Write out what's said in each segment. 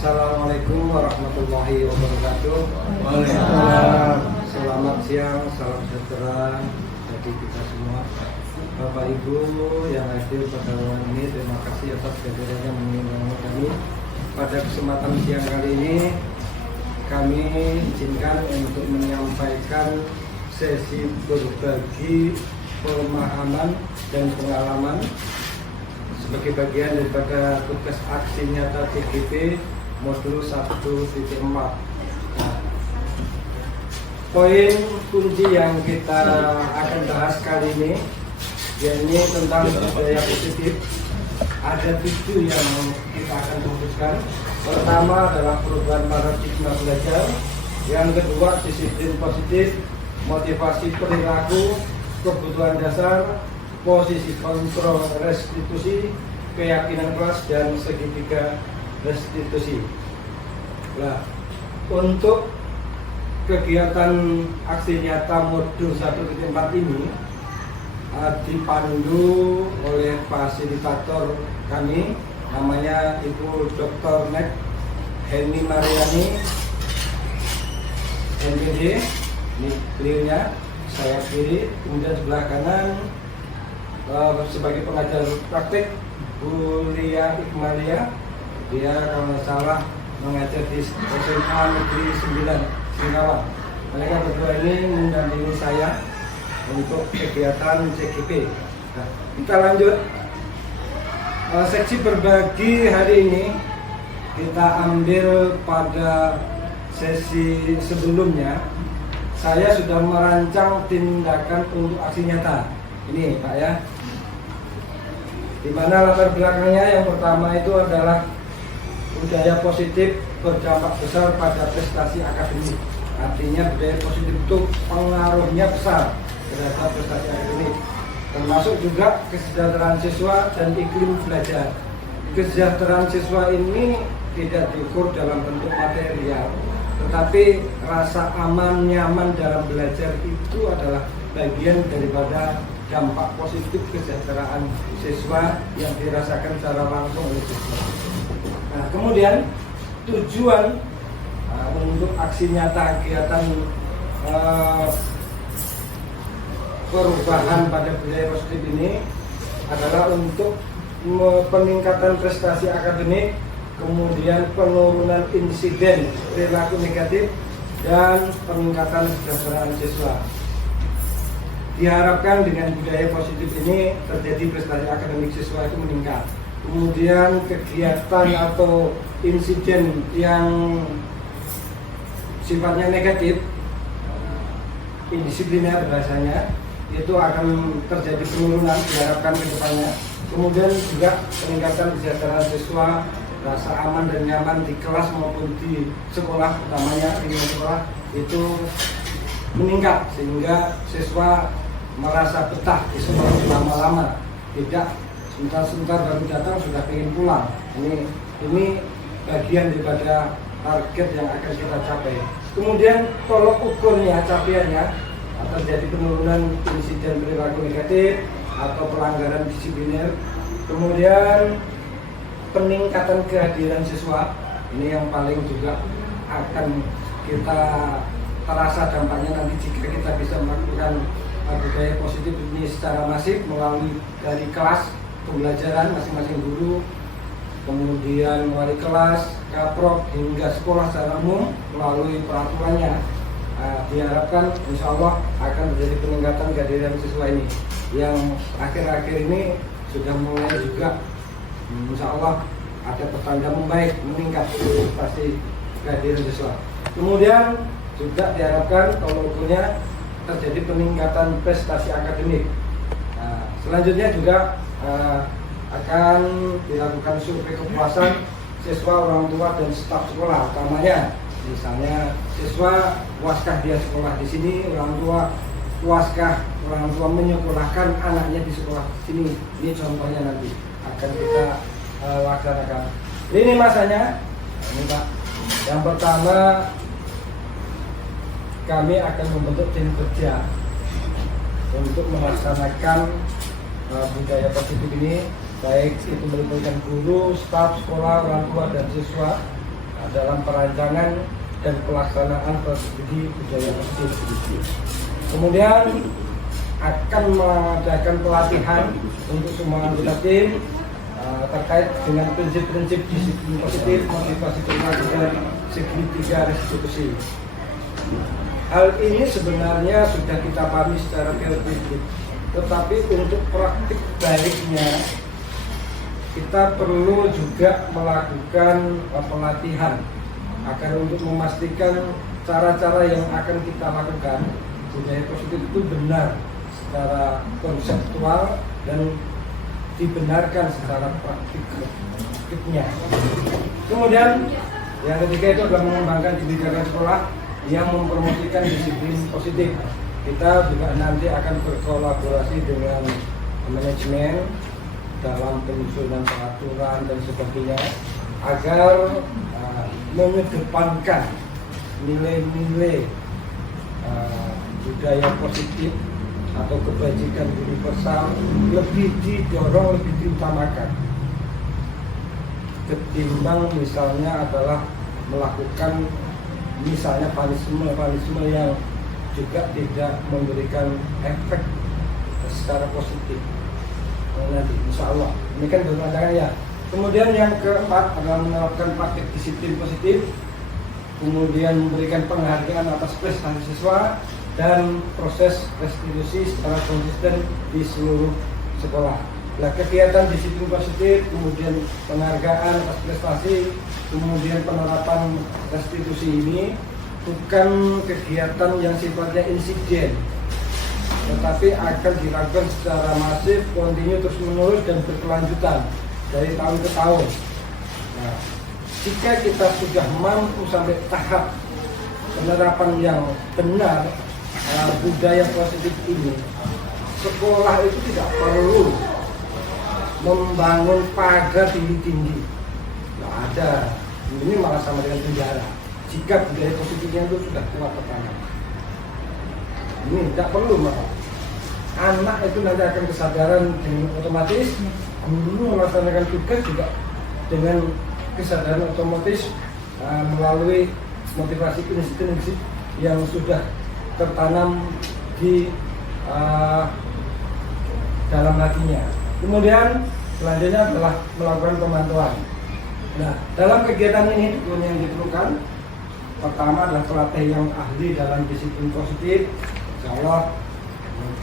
Assalamualaikum warahmatullahi wabarakatuh. Selamat siang, salam sejahtera bagi kita semua. Bapak Ibu yang hadir pada malam ini, terima kasih atas kehadirannya mengunjungi kami. Pada kesempatan siang kali ini, kami izinkan untuk menyampaikan sesi berbagi pemahaman dan pengalaman sebagai bagian daripada tugas aksi nyata TGP modul 1.4. Poin kunci yang kita akan bahas kali ini yakni tentang budaya positif. Ada 7 yang kita akan fokuskan. Pertama adalah perubahan paradigma belajar. Yang kedua, disiplin positif, motivasi perilaku, kebutuhan dasar, posisi kontrol restitusi, keyakinan kelas, dan segitiga restitusi. Nah, untuk kegiatan aksi nyata modul 1.4 ini dipandu oleh fasilitator kami, namanya Ibu Dr. Nek Heni Mariani, MPD. Ini beliaunya, saya kiri, kemudian sebelah kanan sebagai pengajar praktik Bu Lia Ikmalia. Dia kalau nggak salah mengajar di SMA Negeri 9 Singkawang. Mereka berdua ini mendampingi saya untuk kegiatan CGP. Nah, kita lanjut. Seksi berbagi hari ini kita ambil pada sesi sebelumnya. Saya sudah merancang tindakan untuk aksi nyata. Ini Pak ya. Di mana latar belakangnya yang pertama itu adalah budaya positif berdampak besar pada prestasi akademik. Artinya budaya positif itu pengaruhnya besar terhadap prestasi akademik, termasuk juga kesejahteraan siswa dan iklim belajar. Kesejahteraan siswa ini tidak diukur dalam bentuk material, tetapi rasa aman, nyaman dalam belajar itu adalah bagian daripada dampak positif kesejahteraan siswa yang dirasakan secara langsung oleh siswa. Nah, kemudian tujuan untuk aksi nyata kegiatan perubahan pada budaya positif ini adalah untuk peningkatan prestasi akademik, kemudian penurunan insiden perilaku negatif, dan peningkatan kesejahteraan siswa. Diharapkan dengan budaya positif ini terjadi prestasi akademik siswa itu meningkat. Kemudian kegiatan atau insiden yang sifatnya negatif, indisipliner bahasanya, itu akan terjadi penurunan diharapkan ke depannya. Kemudian juga peningkatan kesejahteraan siswa, rasa aman dan nyaman di kelas maupun di sekolah, utamanya di sekolah itu meningkat sehingga siswa merasa betah di sekolah lama-lama, tidak sebentar-sebentar baru datang sudah ingin pulang. Ini bagian daripada target yang akan kita capai. Kemudian tolok ukurnya, capaiannya, terjadi penurunan insiden perilaku negatif atau pelanggaran disipliner. Kemudian peningkatan kehadiran siswa, ini yang paling juga akan kita terasa dampaknya nanti jika kita bisa melakukan budaya positif ini secara masif melalui dari kelas pembelajaran masing-masing guru, kemudian wali kelas, kaprok hingga sekolah secara umum melalui peraturannya. Diharapkan insya Allah akan terjadi peningkatan kehadiran siswa ini yang akhir-akhir ini sudah mulai juga insya Allah ada pertanda membaik, meningkat pasti kehadiran siswa. Kemudian juga diharapkan kalau ukurnya terjadi peningkatan prestasi akademik. Selanjutnya juga akan dilakukan survei kepuasan siswa, orang tua, dan staf sekolah. Utamanya misalnya siswa puaskah dia sekolah di sini, orang tua puaskah orang tua menyekolahkan anaknya di sekolah sini. Ini contohnya nanti akan kita laksanakan. Ini masanya, ini Pak. Yang pertama, kami akan membentuk tim kerja untuk melaksanakan budaya positif ini, baik itu melibatkan guru, staf sekolah, orang tua, dan siswa. dalam perancangan dan pelaksanaan strategi budaya positif. Kemudian akan mengadakan pelatihan untuk semua anggota tim terkait dengan prinsip-prinsip disiplin positif, motivasi pribadi dan segitiga restitusi. Hal ini sebenarnya sudah kita pahami secara teoretik, tetapi untuk praktik baiknya kita perlu juga melakukan pelatihan agar untuk memastikan cara-cara yang akan kita lakukan budaya positif itu benar secara konseptual dan dibenarkan secara praktiknya. Kemudian yang ketiga itu adalah mengembangkan kebijakan sekolah yang mempromosikan disiplin positif. Kita juga nanti akan berkolaborasi dengan manajemen dalam penyusunan peraturan dan sebagainya agar mengedepankan nilai-nilai budaya positif atau kebajikan universal lebih didorong, lebih diutamakan ketimbang misalnya adalah melakukan misalnya panisme yang juga tidak memberikan efek secara positif. Nanti insya Allah ini kan berpandangan ya. Kemudian yang keempat adalah menerapkan praktik disiplin positif, kemudian memberikan penghargaan atas prestasi siswa dan proses restitusi secara konsisten di seluruh sekolah. Nah, kegiatan disiplin positif, kemudian penghargaan atas prestasi, kemudian penerapan restitusi ini bukan kegiatan yang sifatnya insiden, tetapi akan dilakukan secara masif, kontinu, terus menerus dan berkelanjutan dari tahun ke tahun. Nah, jika kita sudah mampu sampai tahap penerapan yang benar budaya positif ini, sekolah itu tidak perlu membangun pagar tinggi-tinggi. Nggak ada. Ini malah sama dengan penjara. Jika budaya positifnya itu sudah kuat tertanam. Ini tidak perlu malah. Anak itu nanti akan kesadaran dengan otomatis, guru melaksanakan tugas juga dengan kesadaran otomatis melalui motivasi prinsip yang sudah tertanam di dalam hatinya. Kemudian selanjutnya adalah melakukan pemantauan. Nah, dalam kegiatan ini yang diperlukan pertama adalah pelatih yang ahli dalam disiplin positif. Insya Allah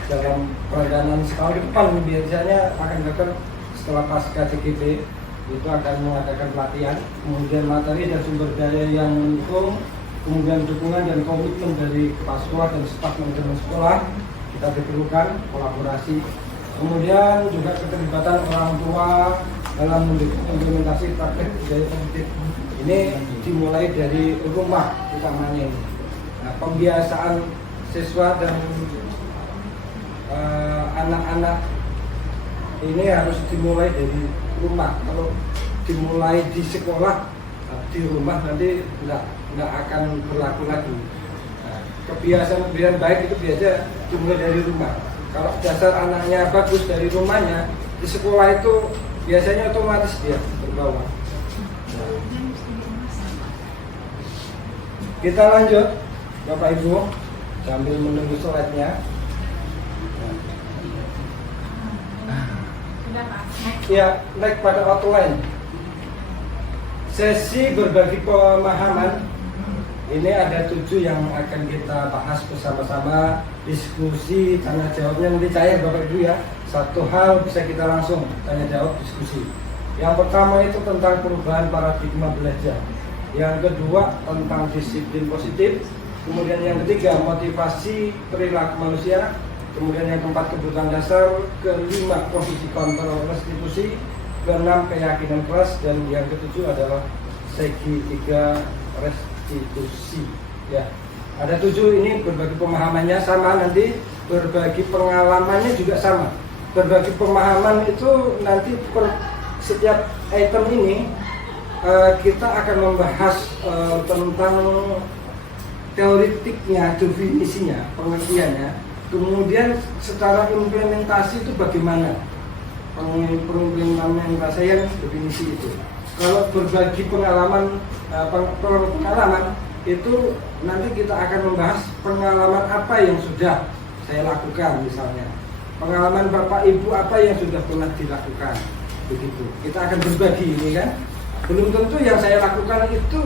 dalam perjalanan setahun ke depan biasanya akan dilakukan setelah pasca CGP itu akan mengadakan pelatihan, kemudian materi dan sumber daya yang mendukung, kemudian dukungan dan komitmen dari kepala sekolah dan staf manajemen sekolah kita diperlukan kolaborasi, kemudian juga keterlibatan orang tua dalam mendukung implementasi praktek budaya positif. Ini dimulai dari rumah utamanya ini. Nah, pembiasaan siswa dan anak-anak ini harus dimulai dari rumah. Kalau dimulai di sekolah, di rumah nanti nggak akan berlaku lagi. Nah, kebiasaan baik itu biasa dimulai dari rumah. Kalau dasar anaknya bagus dari rumahnya, di sekolah itu biasanya otomatis dia berbawa. Kita lanjut, Bapak Ibu, sambil menunggu slide-nya. Ya, naik pada outline. Sesi berbagi pemahaman ini ada 7 yang akan kita bahas bersama-sama. Diskusi, tanya jawabnya nanti cair Bapak Ibu ya. Satu hal bisa kita langsung tanya jawab diskusi. Yang pertama itu tentang perubahan paradigma belajar. Yang kedua tentang disiplin positif. Kemudian yang ketiga motivasi perilaku manusia. Kemudian yang keempat kebutuhan dasar. Kelima posisi kontrol restitusi. Keenam keyakinan kelas. Dan yang ketujuh adalah segitiga restitusi. Ya, ada 7 ini berbagi pemahamannya sama, nanti berbagi pengalamannya juga sama. Berbagi pemahaman itu nanti per setiap item ini kita akan membahas tentang teoritiknya, definisinya, pengertiannya. Kemudian secara implementasi itu bagaimana pengimplementasian definisi itu. kalau berbagi pengalaman itu nanti kita akan membahas pengalaman apa yang sudah saya lakukan, misalnya pengalaman Bapak Ibu apa yang sudah pernah dilakukan, begitu. Kita akan berbagi ini kan. Belum tentu yang saya lakukan itu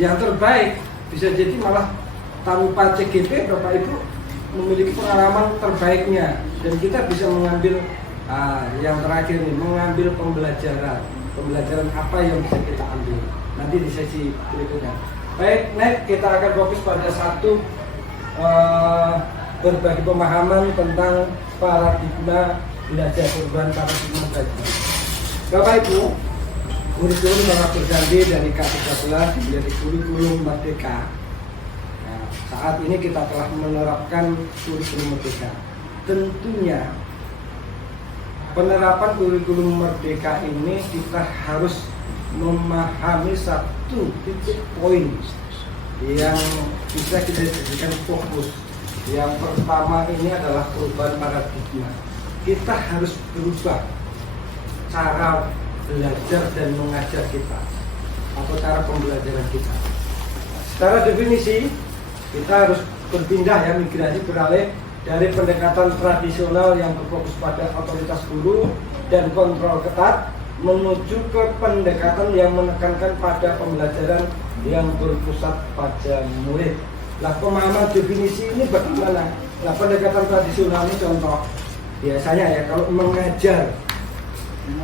yang terbaik, bisa jadi malah tanpa CGP Bapak Ibu memiliki pengalaman terbaiknya, dan kita bisa mengambil yang terakhir nih, mengambil pembelajaran apa yang bisa kita ambil nanti di sesi berikutnya. Baik, next kita akan fokus pada satu berbagi pemahaman tentang paradigma belajar perubahan paradigma belajar. Bapak Ibu, kurikulum telah berganti dari K13 menjadi kurikulum Merdeka. Nah, saat ini kita telah menerapkan kurikulum Merdeka. Tentunya penerapan kurikulum Merdeka ini kita harus memahami satu titik poin yang bisa kita jadikan fokus. Yang pertama ini adalah perubahan paradigma. Kita harus berubah cara belajar dan mengajar kita, atau cara pembelajaran kita. Secara definisi, kita harus berpindah ya, migrasi, beralih dari pendekatan tradisional yang berfokus pada otoritas guru dan kontrol ketat menuju ke pendekatan yang menekankan pada pembelajaran yang berpusat pada murid. Nah, pemahaman definisi ini bagaimana? Nah, pendekatan tradisional ini contoh biasanya ya, kalau mengajar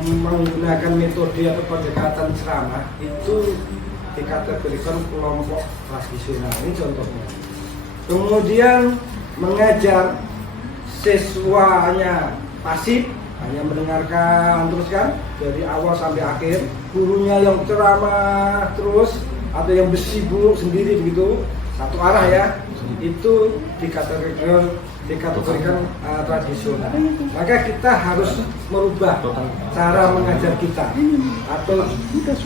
menggunakan metode atau pendekatan ceramah itu dikategorikan kelompok tradisional, ini contohnya. Kemudian mengajar siswanya pasif, hanya mendengarkan terus kan dari awal sampai akhir, gurunya yang ceramah terus atau yang bersibuk sendiri begitu, satu arah ya, itu dikategorikan tradisional. Maka kita harus merubah cara mengajar kita atau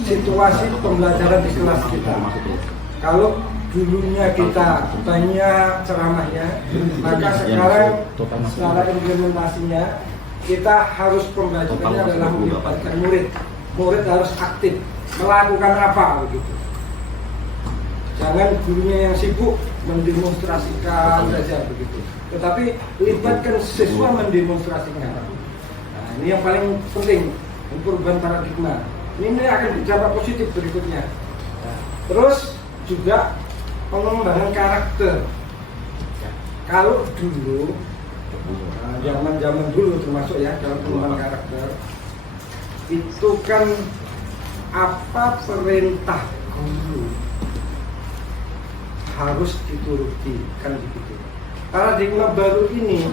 situasi pembelajaran di kelas kita. Kalau dulunya kita banyak ceramahnya, maka sekarang secara implementasinya kita harus pembelajarannya adalah melibatkan murid. Murid harus aktif melakukan apa begitu. Jangan gurunya yang sibuk mendemonstrasikan saja begitu, tetapi libatkan siswa mendemonstrasikan. Nah, ini yang paling penting, perubahan paradigma. Ini akan berdampak positif berikutnya. Nah, terus juga pengembangan karakter. Kalau dulu, zaman dulu termasuk ya dalam pengembangan karakter, itu kan apa perintah guru harus dituruti, kan begitu. Paradigma baru ini,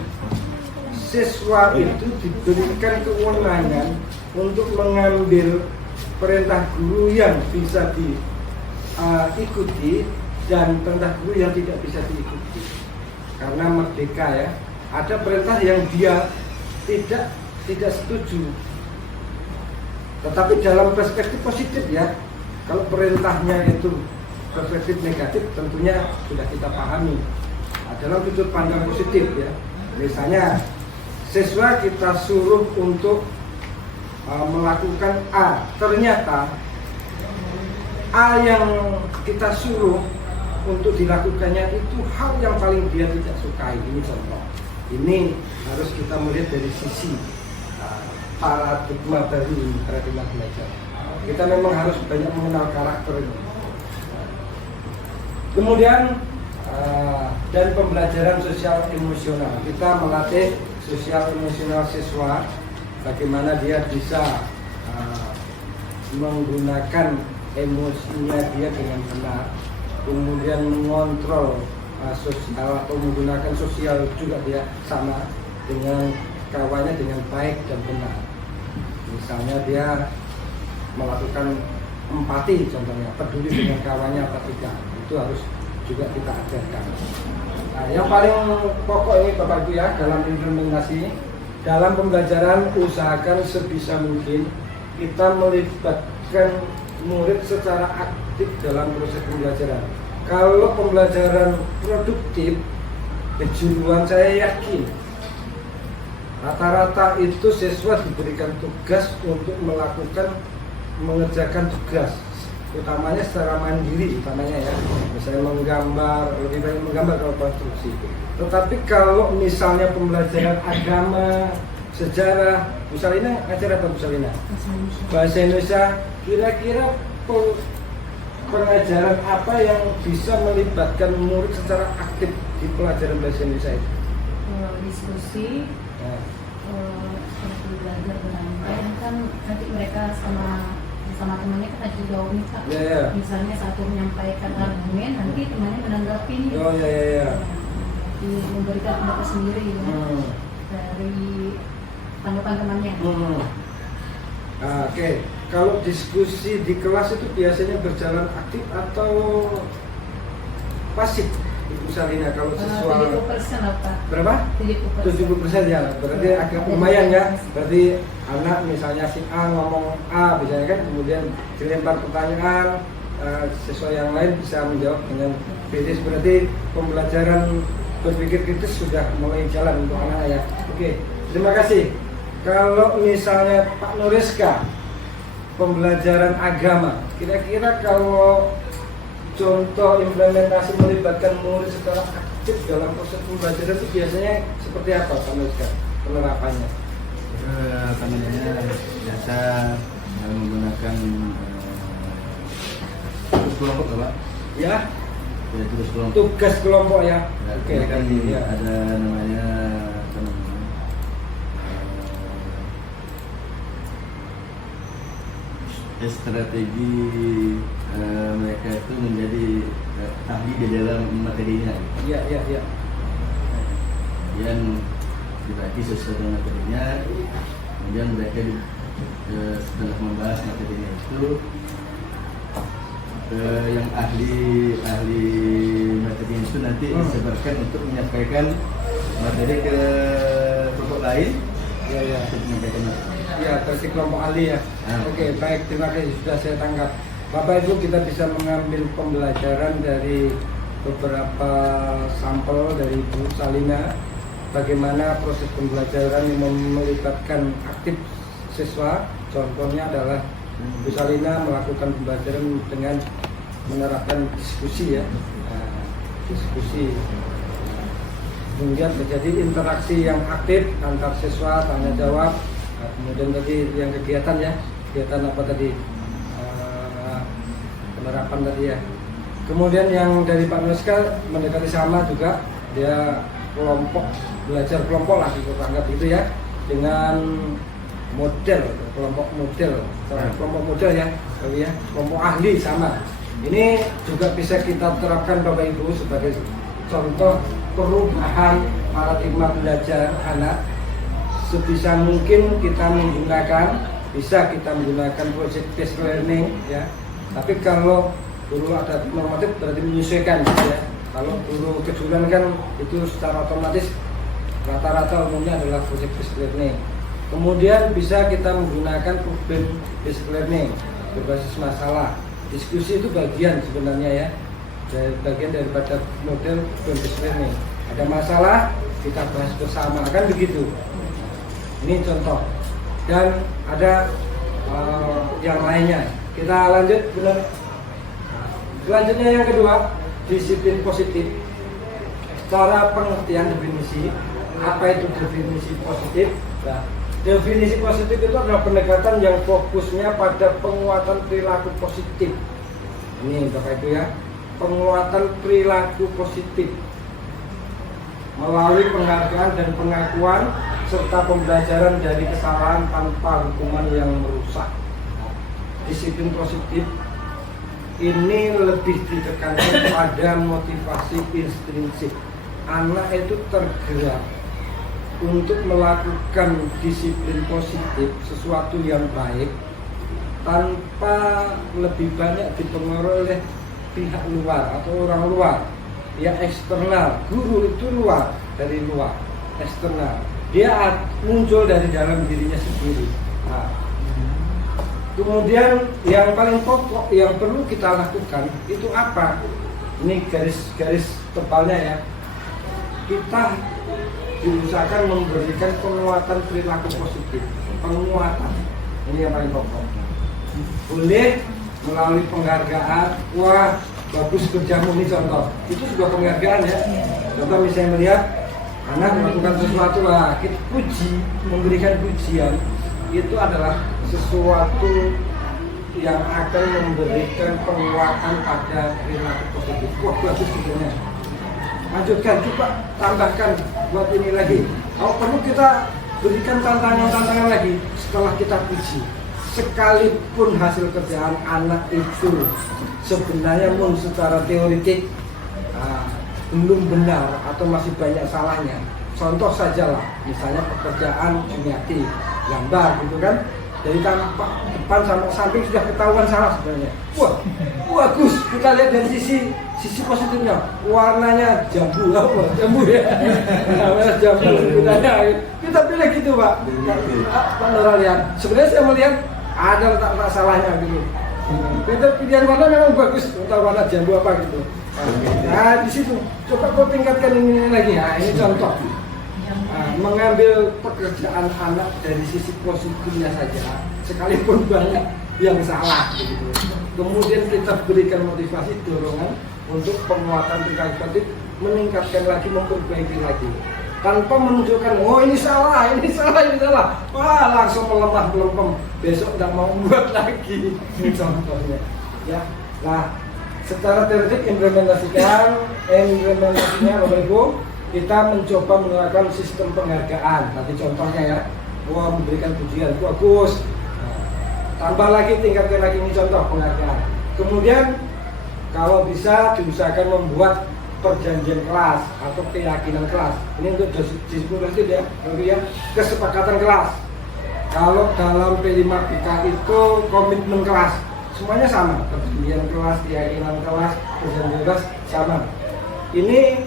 siswa itu diberikan kewenangan untuk mengambil perintah guru yang bisa diikuti dan perintah guru yang tidak bisa diikuti. Karena merdeka ya, ada perintah yang dia tidak setuju. Tetapi dalam perspektif positif ya, kalau perintahnya itu perspektif negatif tentunya sudah kita pahami. Nah, dalam sudut pandang positif ya, misalnya siswa kita suruh untuk melakukan A, ternyata A yang kita suruh untuk dilakukannya itu hal yang paling dia tidak sukai. Ini contoh. Ini harus kita melihat dari sisi paradigma baru ini, paradigma belajar. Kita memang harus banyak mengenal karakter ini. Kemudian dan pembelajaran sosial emosional, kita melatih sosial emosional siswa, bagaimana dia bisa menggunakan emosinya dia dengan benar, kemudian mengontrol sosial atau menggunakan sosial juga dia sama dengan kawannya dengan baik dan benar. Misalnya dia melakukan empati, contohnya peduli dengan kawannya apa tidak, itu harus juga kita ajarkan. Nah, yang paling pokok ini Bapak Ibu ya, dalam implementasi, dalam pembelajaran usahakan sebisa mungkin kita melibatkan murid secara aktif dalam proses pembelajaran. Kalau pembelajaran produktif, kejuruan saya yakin rata-rata itu siswa diberikan tugas untuk melakukan mengerjakan tugas, utamanya secara mandiri, utamanya ya, misalnya menggambar, lebih baik menggambar kalau konstruksi. Tetapi kalau misalnya pembelajaran agama, sejarah, misalnya acara apa misalnya? Bahasa Indonesia, kira-kira pengajaran apa yang bisa melibatkan murid secara aktif di pelajaran bahasa Indonesia itu? Diskusi, seperti belajar bermain kan nanti mereka sama temannya kan ada juga nih Kak. Misalnya satu menyampaikan argumen, nanti temannya menanggapi nih. Memberikan pendapat sendiri ya, dari tanggapan temannya. Oke. Kalau diskusi di kelas itu biasanya berjalan aktif atau pasif? Misalnya kalau siswa 70% apa? Berapa? 70% ya. Berarti agak lumayan ya. Berarti anak misalnya si A ngomong A biasanya kan, kemudian dilempar pertanyaan, siswa yang lain bisa menjawab dengan kritis. Berarti pembelajaran berpikir kritis sudah mulai jalan untuk anak ya. Oke, terima kasih. Kalau misalnya Pak Nuriska, pembelajaran agama, kira-kira kalau contoh implementasi melibatkan murid secara aktif dalam proses pembelajaran itu biasanya seperti apa Pak Nuriska penerapannya? Biasa menggunakan tugas kelompok Pak. Ya, tugas kelompok. Tugas kelompok ya. Oke, kan ya. Ada namanya strategi mereka itu menjadi ahli di dalam materinya. Iya. Kemudian dibagi sesuai dengan materinya. Kemudian mereka setelah membahas materinya itu, yang ahli materi itu nanti disebarkan untuk menyampaikan materi ke kelompok lain. Untuk menyampaikan Ya, versi kelompok ahli ya. Oke, baik, terima kasih sudah saya tangkap. Bapak Ibu, kita bisa mengambil pembelajaran dari beberapa sampel dari Bu Salina, bagaimana proses pembelajaran yang melibatkan aktif siswa. Contohnya adalah Bu Salina melakukan pembelajaran dengan menerapkan diskusi ya, diskusi. Kemudian terjadi interaksi yang aktif antar siswa, tanya jawab. Kemudian tadi yang kegiatan ya, kegiatan apa tadi, penerapan tadi ya. Kemudian yang dari Pak Nuriska mendekati sama juga, dia kelompok, belajar kelompok lah kita anggap itu ya, dengan model, kelompok model ya, kelompok ahli sama. Ini juga bisa kita terapkan Bapak Ibu sebagai contoh perubahan paradigma belajar anak. Sebisa mungkin kita bisa menggunakan project based learning ya. Tapi kalau guru ada normatif berarti menyesuaikan ya. Kalau guru kejuruan kan itu secara otomatis rata-rata umumnya adalah project based learning. Kemudian bisa kita menggunakan problem based learning berbasis masalah. Diskusi itu bagian sebenarnya ya, bagian daripada model problem based learning. Ada masalah kita bahas bersama kan begitu. Ini contoh, dan ada yang lainnya. Kita lanjut, benar. Selanjutnya yang kedua, disiplin positif. Cara pengertian definisi, apa itu definisi positif? Nah, definisi positif itu adalah pendekatan yang fokusnya pada penguatan perilaku positif. Ini Bapak Ibu ya, penguatan perilaku positif melalui penghargaan dan pengakuan serta pembelajaran dari kesalahan tanpa hukuman yang merusak. Disiplin positif ini lebih ditekankan pada motivasi intrinsik. Anak itu tergerak untuk melakukan disiplin positif, sesuatu yang baik, tanpa lebih banyak dipengaruhi oleh pihak luar atau orang luar. Ya eksternal, guru itu luar, dari luar, eksternal. Dia muncul dari dalam dirinya sendiri. Nah, kemudian yang paling pokok yang perlu kita lakukan itu apa? Ini garis tebalnya ya. Kita diusahakan memberikan penguatan perilaku positif. Penguatan. Ini yang paling pokok. boleh melalui penghargaan, wah bagus kerjamu, ini contoh, itu juga penghargaan ya. Contoh misalnya melihat anak melakukan sesuatu lah, kita puji, memberikan pujian, itu adalah sesuatu yang akan memberikan penguatan pada perilaku positif. Wah bagus kerjanya, lanjutkan, coba tambahkan buat ini lagi. Kalau perlu kita berikan tantangan-tantangan lagi setelah kita puji. Sekalipun hasil kerjaan anak itu sebenarnya secara teoritik belum benar atau masih banyak salahnya. Contoh saja lah, misalnya pekerjaan Jumiati, gambar gitu kan, dari tampak depan sampai samping sudah ketahuan salah sebenarnya. Wah, bagus, kita lihat dari sisi positifnya, warnanya jambu ya, warna jambu, kita pilih gitu Pak. Pak Nuralian, sebenarnya saya melihat ada letak salahnya gitu. Kita pilihan warna memang bagus, entah warna jambu apa gitu. Nah di situ coba kau tingkatkan ini lagi. Nah ini contoh. Mengambil pekerjaan anak dari sisi positifnya saja, sekalipun banyak yang salah gitu. Kemudian kita berikan motivasi, dorongan untuk penguatan tingkat positif, meningkatkan lagi, memperbaiki lagi, tanpa menunjukkan oh ini salah, wah langsung melemah melempem, besok tidak mau buat lagi. Ini contohnya ya. Nah secara teoretik implementasinya Bapak Ibu, kita mencoba menggunakan sistem penghargaan. Nanti contohnya ya, wah memberikan pujian, bagus. Tambah lagi, tingkatkan lagi, ini contoh penghargaan. Kemudian kalau bisa diusahakan membuat perjanjian kelas atau keyakinan kelas. Ini untuk diskusi ya, kesepakatan kelas. Kalau dalam P5PK itu komitmen kelas, semuanya sama, perjanjian kelas, keyakinan kelas, perjanjian kelas sama. Ini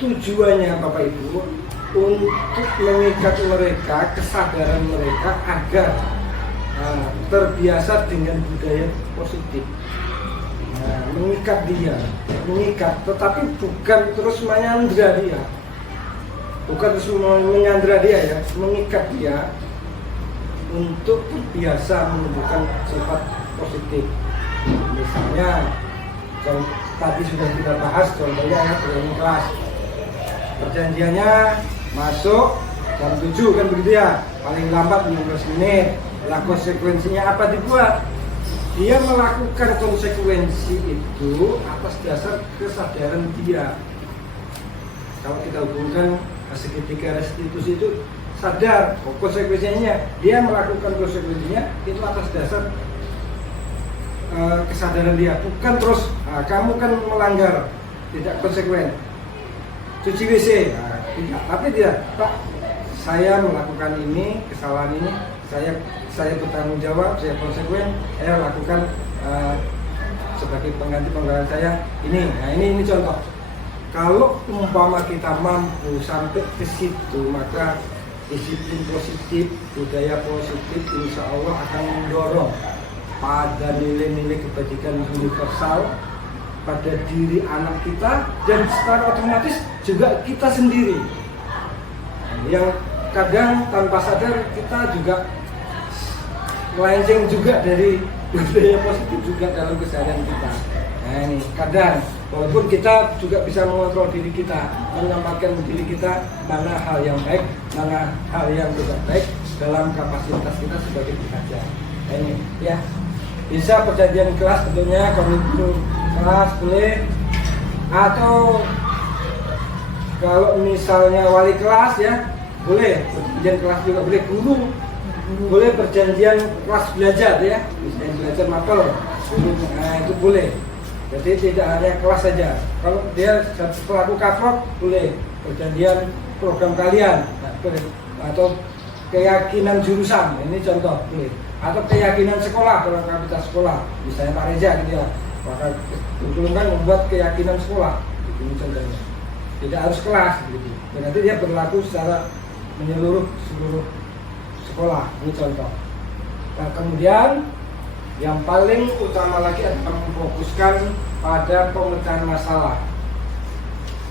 tujuannya Bapak Ibu untuk mengikat mereka, kesadaran mereka agar terbiasa dengan budaya positif. Mengikat dia, tetapi bukan terus menyandra dia, ya, mengikat dia untuk terbiasa menunjukkan sifat positif. Misalnya, tadi sudah kita bahas contohnya ya, perjanjian kelas. Perjanjiannya masuk jam 7 kan begitu ya, paling lambat 15 menit. Lah konsekuensinya apa dibuat? Dia melakukan konsekuensi itu atas dasar kesadaran dia. Kalau kita hubungkan segitiga restitusi itu sadar konsekuensinya, dia melakukan konsekuensinya itu atas dasar kesadaran dia, bukan terus kamu kan melanggar, tidak konsekuen, cuci WC, tidak. Tapi dia, Pak, saya melakukan ini, kesalahan ini, saya bertanggung jawab, saya konsekuen, saya lakukan sebagai pengganti penggalan saya ini. Nah ini contoh. Kalau umpama kita mampu sampai ke situ, maka disiplin positif, budaya positif, insya Allah akan mendorong pada nilai-nilai kebajikan universal pada diri anak kita, dan secara otomatis juga kita sendiri. Yang kadang tanpa sadar kita juga melenceng juga dari budaya positif juga dalam keseharian kita. Nah ini kadang walaupun kita juga bisa mengontrol diri kita, menempatkan diri kita mana hal yang baik, mana hal yang tidak baik dalam kapasitas kita sebagai pengajar. Nah ini ya, bisa perjanjian kelas tentunya, komitmen kelas boleh, atau kalau misalnya wali kelas ya boleh, perjanjian kelas juga boleh, guru boleh perjanjian kelas belajar ya, misalnya belajar mapel, nah itu boleh. Jadi tidak hanya kelas saja. Kalau dia pelaku kaprok boleh perjanjian program kalian, nah, boleh. Atau keyakinan jurusan, ini contoh boleh. Atau keyakinan sekolah, dalam kapasitas sekolah, misalnya Pak Reza gitu ya, maka kan membuat keyakinan sekolah, ini contohnya. Tidak harus kelas gitu. Dan nanti dia berlaku secara menyeluruh seluruh sekolah, ini contoh. Nah kemudian yang paling utama lagi adalah memfokuskan pada pemecahan masalah.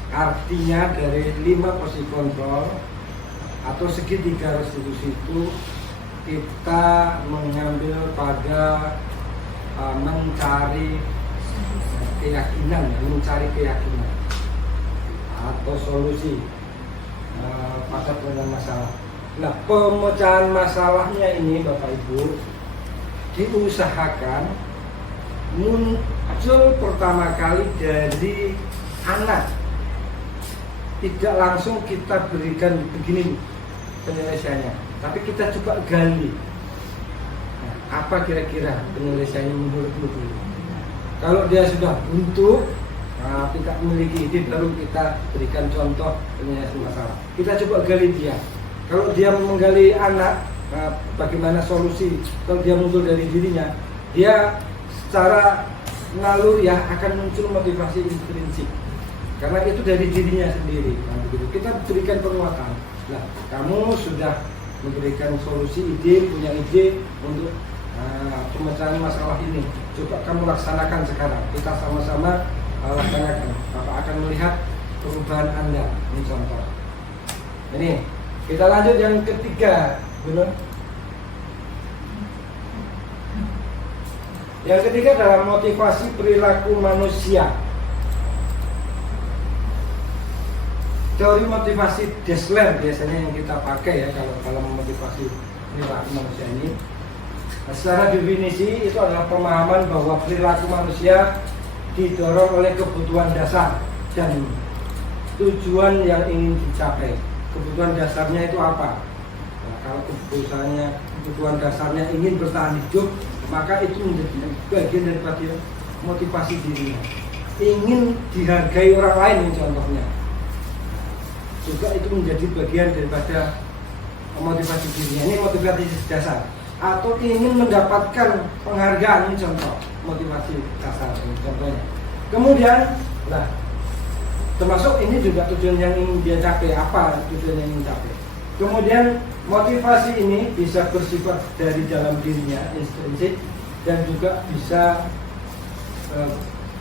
Artinya dari 5 posisi kontrol atau segitiga restitusi itu kita mengambil pada mencari keyakinan atau solusi pada pemecahan masalah. Nah, pemecahan masalahnya ini Bapak Ibu diusahakan muncul pertama kali dari anak. Tidak langsung kita berikan begini penyelesaiannya, tapi kita coba gali. Nah, apa kira-kira penyelesaiannya menurutmu dulu? Kalau dia sudah buntu, tidak memiliki ide, baru kita berikan contoh penyelesaian masalah. Kita coba gali dia. Kalau dia menggali anak, bagaimana solusi? Kalau dia muncul dari dirinya, dia secara naluriah akan muncul motivasi intrinsik. Karena itu dari dirinya sendiri. Nah, begitu kita berikan penguatan. Nah, kamu sudah memberikan solusi, punya ide untuk pemecahan masalah ini. Coba kamu laksanakan sekarang. Kita sama-sama laksanakan. Bapak akan melihat perubahan Anda. Ini contoh. Ini kita lanjut yang ketiga, benar? Yang ketiga adalah motivasi perilaku manusia. Teori motivasi Dassler biasanya yang kita pakai ya kalau dalam motivasi perilaku manusia ini. Nah, secara definisi itu adalah pemahaman bahwa perilaku manusia didorong oleh kebutuhan dasar dan tujuan yang ingin dicapai. Kebutuhan dasarnya itu apa? Nah, kalau kebutuhan dasarnya ingin bertahan hidup, maka itu menjadi bagian daripada motivasi dirinya. Ingin dihargai orang lain contohnya. Juga itu menjadi bagian daripada motivasi dirinya. Ini motivasi dasar. Atau ingin mendapatkan penghargaan, ini contoh motivasi dasar ini contohnya. Kemudian, nah, termasuk ini juga tujuan yang ingin dia capai. Apa tujuan yang ingin capai? Kemudian motivasi ini bisa bersifat dari dalam dirinya, intrinsik, dan juga bisa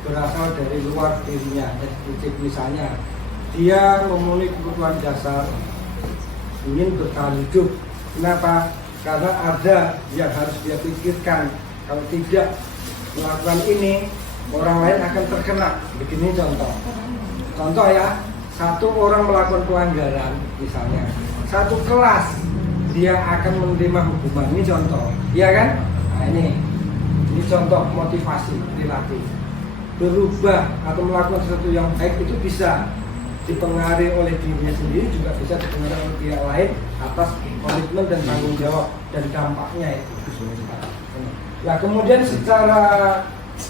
berasal dari luar dirinya, ekstrinsi. Misalnya dia memenuhi kebutuhan dasar, ingin bertahan hidup. Kenapa? Karena ada yang harus dia pikirkan. Kalau tidak melakukan ini, orang lain akan terkena. Begini contoh. Contoh ya, satu orang melakukan pelanggaran, misalnya satu kelas dia akan menerima hukuman. Ini contoh, iya kan? Nah ini contoh motivasi perilaku. Berubah atau melakukan sesuatu yang baik itu bisa dipengaruhi oleh dirinya sendiri, juga bisa dipengaruhi oleh pihak lain atas komitmen dan tanggung jawab dan dampaknya itu. Nah kemudian secara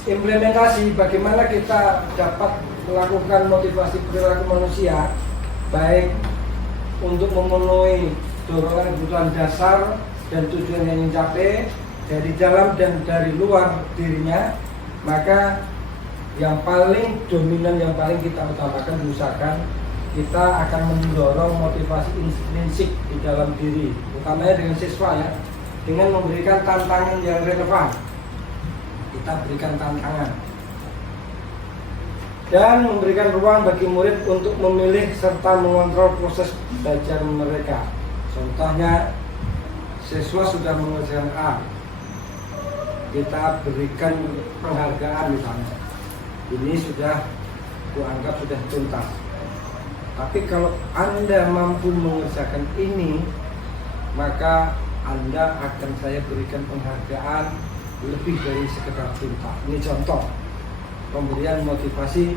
implementasi bagaimana kita dapat melakukan motivasi perilaku manusia baik untuk memenuhi dorongan kebutuhan dasar dan tujuan yang ingin dicapai dari dalam dan dari luar dirinya, maka yang paling dominan, yang paling kita utamakan, usahakan kita akan mendorong motivasi intrinsik di dalam diri, utamanya dengan siswa ya, dengan memberikan tantangan yang relevan. Kita berikan tantangan dan memberikan ruang bagi murid untuk memilih serta mengontrol proses belajar mereka. Contohnya, siswa sudah mengerjakan A, kita berikan penghargaan misalnya. Ini sudah kuanggap sudah tuntas. Tapi kalau Anda mampu mengerjakan ini, maka Anda akan saya berikan penghargaan lebih dari sekedar tuntas. Ini contoh pemberian motivasi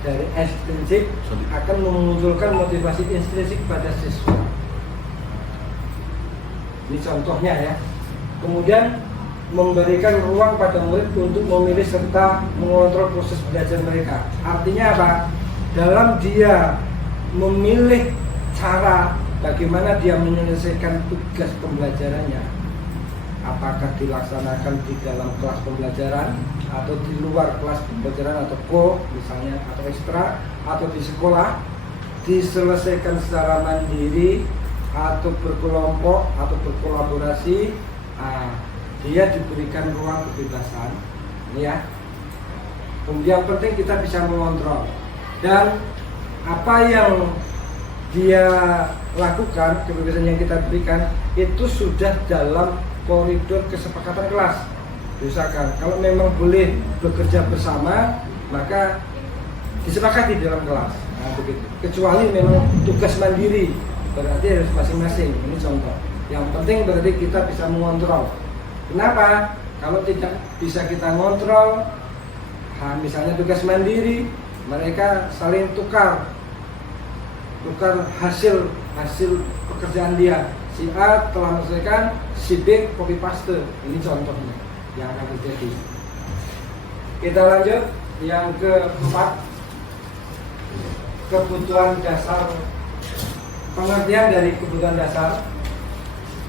dari ekstrinsik akan memunculkan motivasi intrinsik pada siswa. Ini contohnya ya. Kemudian memberikan ruang pada murid untuk memilih serta mengontrol proses belajar mereka. Artinya apa? Dalam dia memilih cara bagaimana dia menyelesaikan tugas pembelajarannya, apakah dilaksanakan di dalam kelas pembelajaran atau di luar kelas pembelajaran atau misalnya atau ekstra atau di sekolah, diselesaikan secara mandiri atau berkelompok atau berkolaborasi. Dia diberikan ruang kebebasan, ya. Kemudian penting kita bisa mengontrol dan apa yang dia lakukan, kebebasan yang kita berikan itu sudah dalam koridor kesepakatan kelas. diusahakan. Kalau memang boleh bekerja bersama, maka disepakati dalam kelas. Nah, begitu. Kecuali memang tugas mandiri, berarti harus masing-masing. Ini contoh. Yang penting berarti kita bisa mengontrol. Kenapa? Kalau tidak bisa kita ngontrol, misalnya tugas mandiri, mereka saling tukar hasil pekerjaan dia. Si A telah menyelesaikan, si B copy paste. Ini contohnya yang akan terjadi. Kita lanjut yang keempat, kebutuhan dasar. Pengertian dari kebutuhan dasar,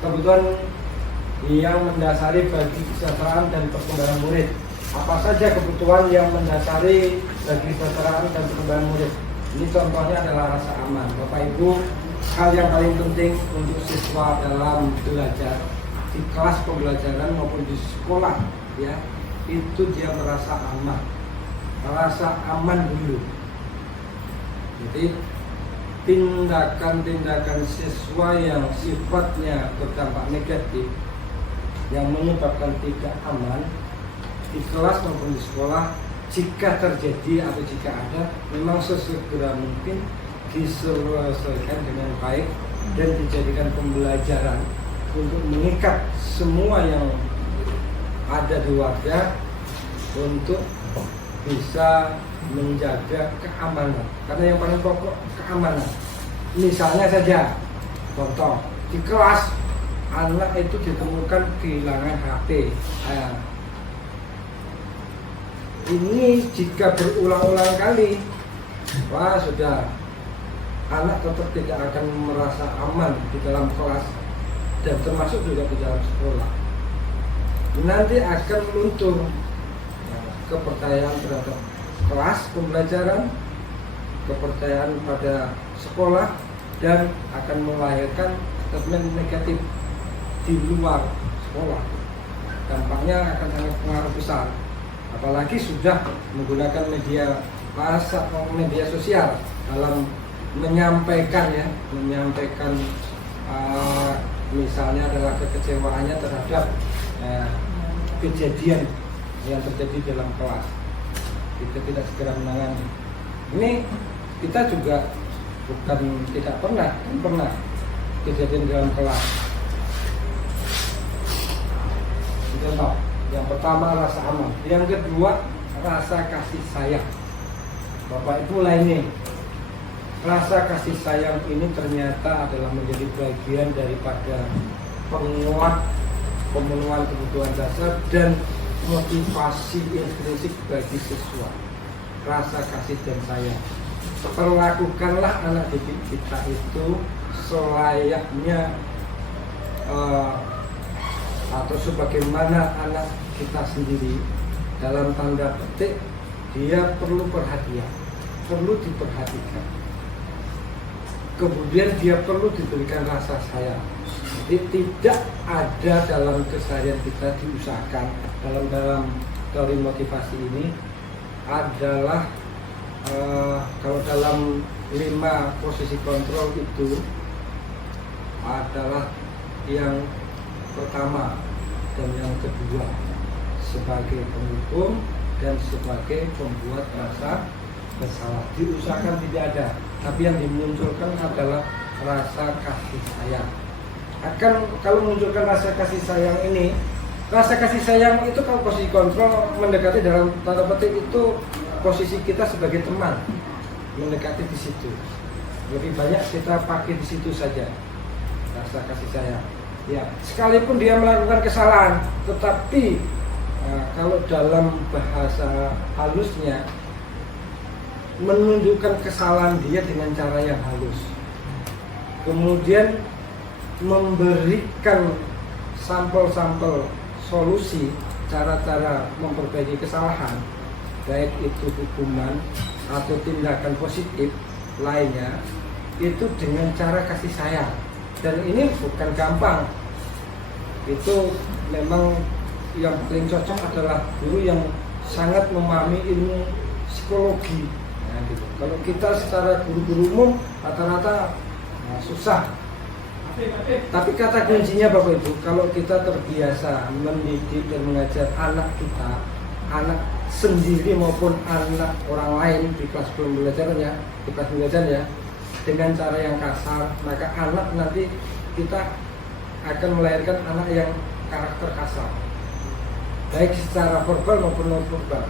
kebutuhan yang mendasari bagi kesejahteraan dan perkembangan murid. Apa saja kebutuhan yang mendasari bagi kesejahteraan dan perkembangan murid? Ini contohnya adalah rasa aman. Bapak Ibu, hal yang paling penting untuk siswa dalam belajar di kelas pembelajaran maupun di sekolah, ya, itu dia merasa aman. Merasa aman dulu. Jadi tindakan-tindakan siswa yang sifatnya berdampak negatif, yang menyebabkan tidak aman di kelas maupun di sekolah, jika terjadi atau jika ada, memang sesegera mungkin diselesaikan dengan baik dan dijadikan pembelajaran untuk mengikat semua yang ada di warga untuk bisa menjaga keamanan. Karena yang paling pokok keamanan. Misalnya saja, contoh di kelas anak itu ditemukan kehilangan HP. Ini jika berulang-ulang kali, wah sudah, anak tetap tidak akan merasa aman di dalam kelas dan termasuk juga di dalam sekolah. Nanti akan luntur kepercayaan terhadap kelas pembelajaran, kepercayaan pada sekolah, dan akan melahirkan statement negatif di luar sekolah. Dampaknya akan sangat pengaruh besar. Apalagi sudah menggunakan media sosial dalam menyampaikan misalnya adalah kekecewaannya terhadap kejadian yang terjadi dalam kelas. Kita tidak segera menangani. Ini kita juga bukan tidak pernah kejadian dalam kelas. Contoh, yang pertama rasa aman, yang kedua rasa kasih sayang. Bapak Ibu lainnya, rasa kasih sayang ini ternyata adalah menjadi bagian daripada penguat pemenuhan kebutuhan dasar dan motivasi intrinsik bagi siswa. Rasa kasih dan sayang. Perlakukanlah anak didik kita itu selayaknya atau sebagaimana anak kita sendiri. Dalam tanda petik, dia perlu perhatian, perlu diperhatikan, kemudian dia perlu diberikan rasa sayang. Jadi tidak ada dalam keseharian kita diusahakan dalam teori motivasi ini adalah kalau dalam 5 posisi kontrol itu adalah yang pertama dan yang kedua sebagai penghukum dan sebagai pembuat rasa bersalah. Diusahakan tidak ada, tapi yang dimunculkan adalah rasa kasih sayang. Kalau munculkan rasa kasih sayang ini, rasa kasih sayang itu kalau posisi kontrol mendekati dalam tanda petik itu posisi kita sebagai teman, mendekati di situ. Lebih banyak kita pakai di situ saja rasa kasih sayang. Ya, sekalipun dia melakukan kesalahan, tetapi kalau dalam bahasa halusnya menunjukkan kesalahan dia dengan cara yang halus. Kemudian memberikan sampel-sampel solusi, cara-cara memperbaiki kesalahan, baik itu hukuman atau tindakan positif lainnya, itu dengan cara kasih sayang. Dan ini bukan gampang. Itu memang yang paling cocok adalah guru yang sangat memahami ilmu psikologi. Nah, gitu. Kalau kita secara guru-guru umum rata-rata susah. Tapi kata kuncinya Bapak Ibu, kalau kita terbiasa mendidik dan mengajar anak kita, anak sendiri maupun anak orang lain di kelas pembelajarannya, di kelas pembelajaran ya, dengan cara yang kasar, maka anak nanti kita akan melahirkan anak yang karakter kasar, baik secara verbal maupun non verbal.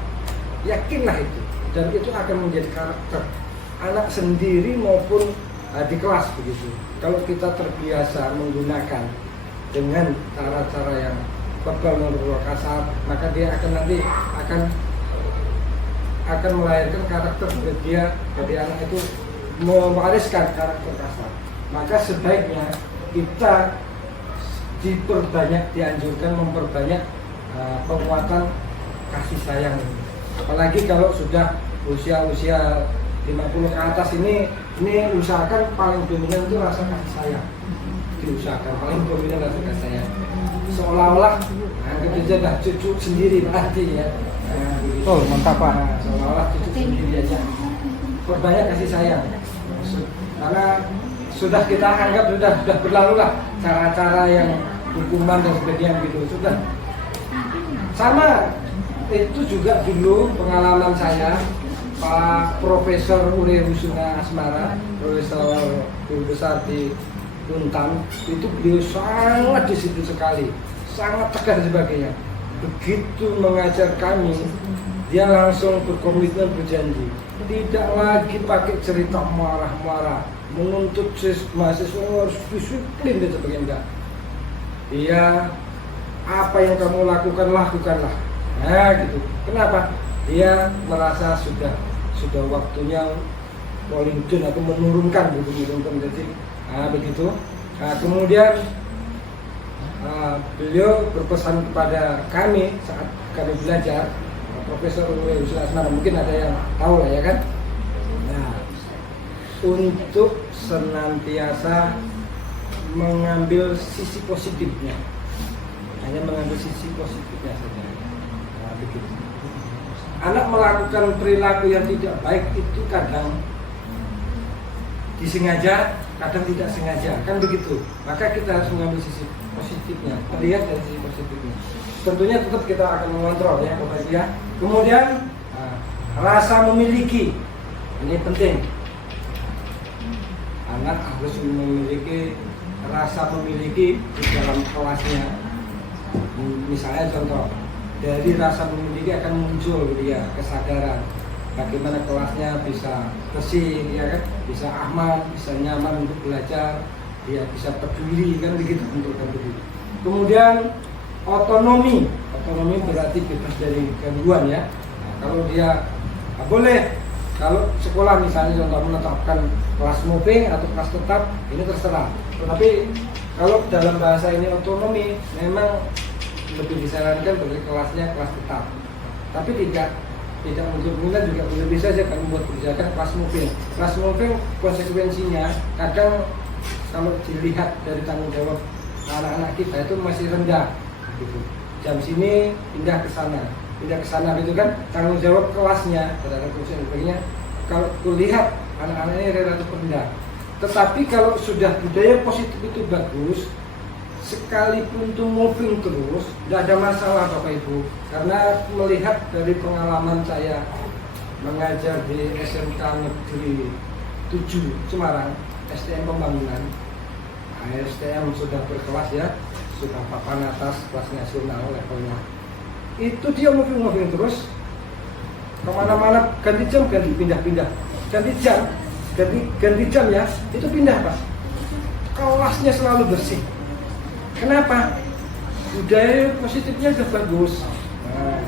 Yakinlah itu, dan itu akan menjadi karakter anak sendiri maupun di kelas begitu. Kalau kita terbiasa menggunakan dengan cara-cara yang verbal maupun kasar, maka dia akan nanti akan melahirkan karakter dia. Jadi anak itu mewariskan karakter kasar. Maka sebaiknya kita dianjurkan memperbanyak penguatan kasih sayang. Apalagi kalau sudah usia 50 ke atas ini usahakan paling dominan itu rasa kasih sayang. Diusahakan paling dominan rasa kasih sayang. Seolah-olah anggap aja dah cucu sendiri berarti ya. Oh, mantap Pak. Seolah-olah cucu sendiri aja. Perbanyak kasih sayang. Karena sudah kita anggap sudah berlalu lah cara-cara yang hukuman dan sebagainya gitu. Sudah. Sama itu juga dulu pengalaman saya, Pak Profesor Ure Husuna Asmara, Profesor Guru Besar di Untan, itu beliau sangat disiplin sekali, sangat tegas dan sebagainya. Begitu mengajar kami, dia langsung berkomitmen berjanji, tidak lagi pakai cerita marah-marah, menuntut mahasiswa harus disiplin dan sebagainya. Dia apa yang kamu lakukanlah. Nah gitu. Kenapa? Dia merasa sudah waktunya falling down atau menurunkan begitu. Begitu. Nah, kemudian beliau berpesan kepada kami saat kami belajar, Profesor Ure Husuna Asmara, mungkin ada yang tahu lah ya kan. Nah, untuk senantiasa mengambil sisi positifnya, hanya mengambil sisi positifnya saja. Nah, begitu. Anak melakukan perilaku yang tidak baik itu kadang disengaja, kadang tidak sengaja, kan begitu. Maka kita harus mengambil sisi positifnya, melihat dari sisi positifnya. Tentunya tetap kita akan mengontrol ya, Bapak Ibu ya. Kemudian rasa memiliki, ini penting. Anak harus memiliki rasa memiliki di dalam kelasnya. Misalnya contoh, dari rasa memiliki akan muncul dia kesadaran bagaimana kelasnya bisa bersih, ya kan, bisa aman, bisa nyaman untuk belajar, dia bisa peduli, kan begitu bentukkan begitu. Kemudian otonomi berarti bebas dari gangguan ya. Nah, kalau dia boleh, kalau sekolah misalnya contoh menetapkan kelas moving atau kelas tetap, ini terserah. Tetapi kalau dalam bahasa ini otonomi, memang lebih disarankan bagi kelasnya kelas tetap. Tapi tidak untuk minat juga boleh bisa saja kami buat kebijakan kelas moving. Kelas moving konsekuensinya kadang kalau dilihat dari tanggung jawab anak-anak kita itu masih rendah gitu. Jam sini pindah ke sana gitu kan, tanggung jawab kelasnya terhadap kursi dan sebagainya kalau kulihat anak-anak ini relatif rendah. Tetapi kalau sudah budaya positif itu bagus, sekalipun itu moving terus, tidak ada masalah Bapak Ibu. Karena melihat dari pengalaman saya mengajar di SMK Negeri 7 Semarang, STM Pembangunan, STM sudah berkelas ya, sudah papan atas kelas nasional levelnya. Itu dia moving terus, kemana-mana ganti jam, pindah-pindah, ganti jam ya, itu pindah Pak. Kelasnya selalu bersih. Kenapa? Budaya positifnya sudah bagus. Nah,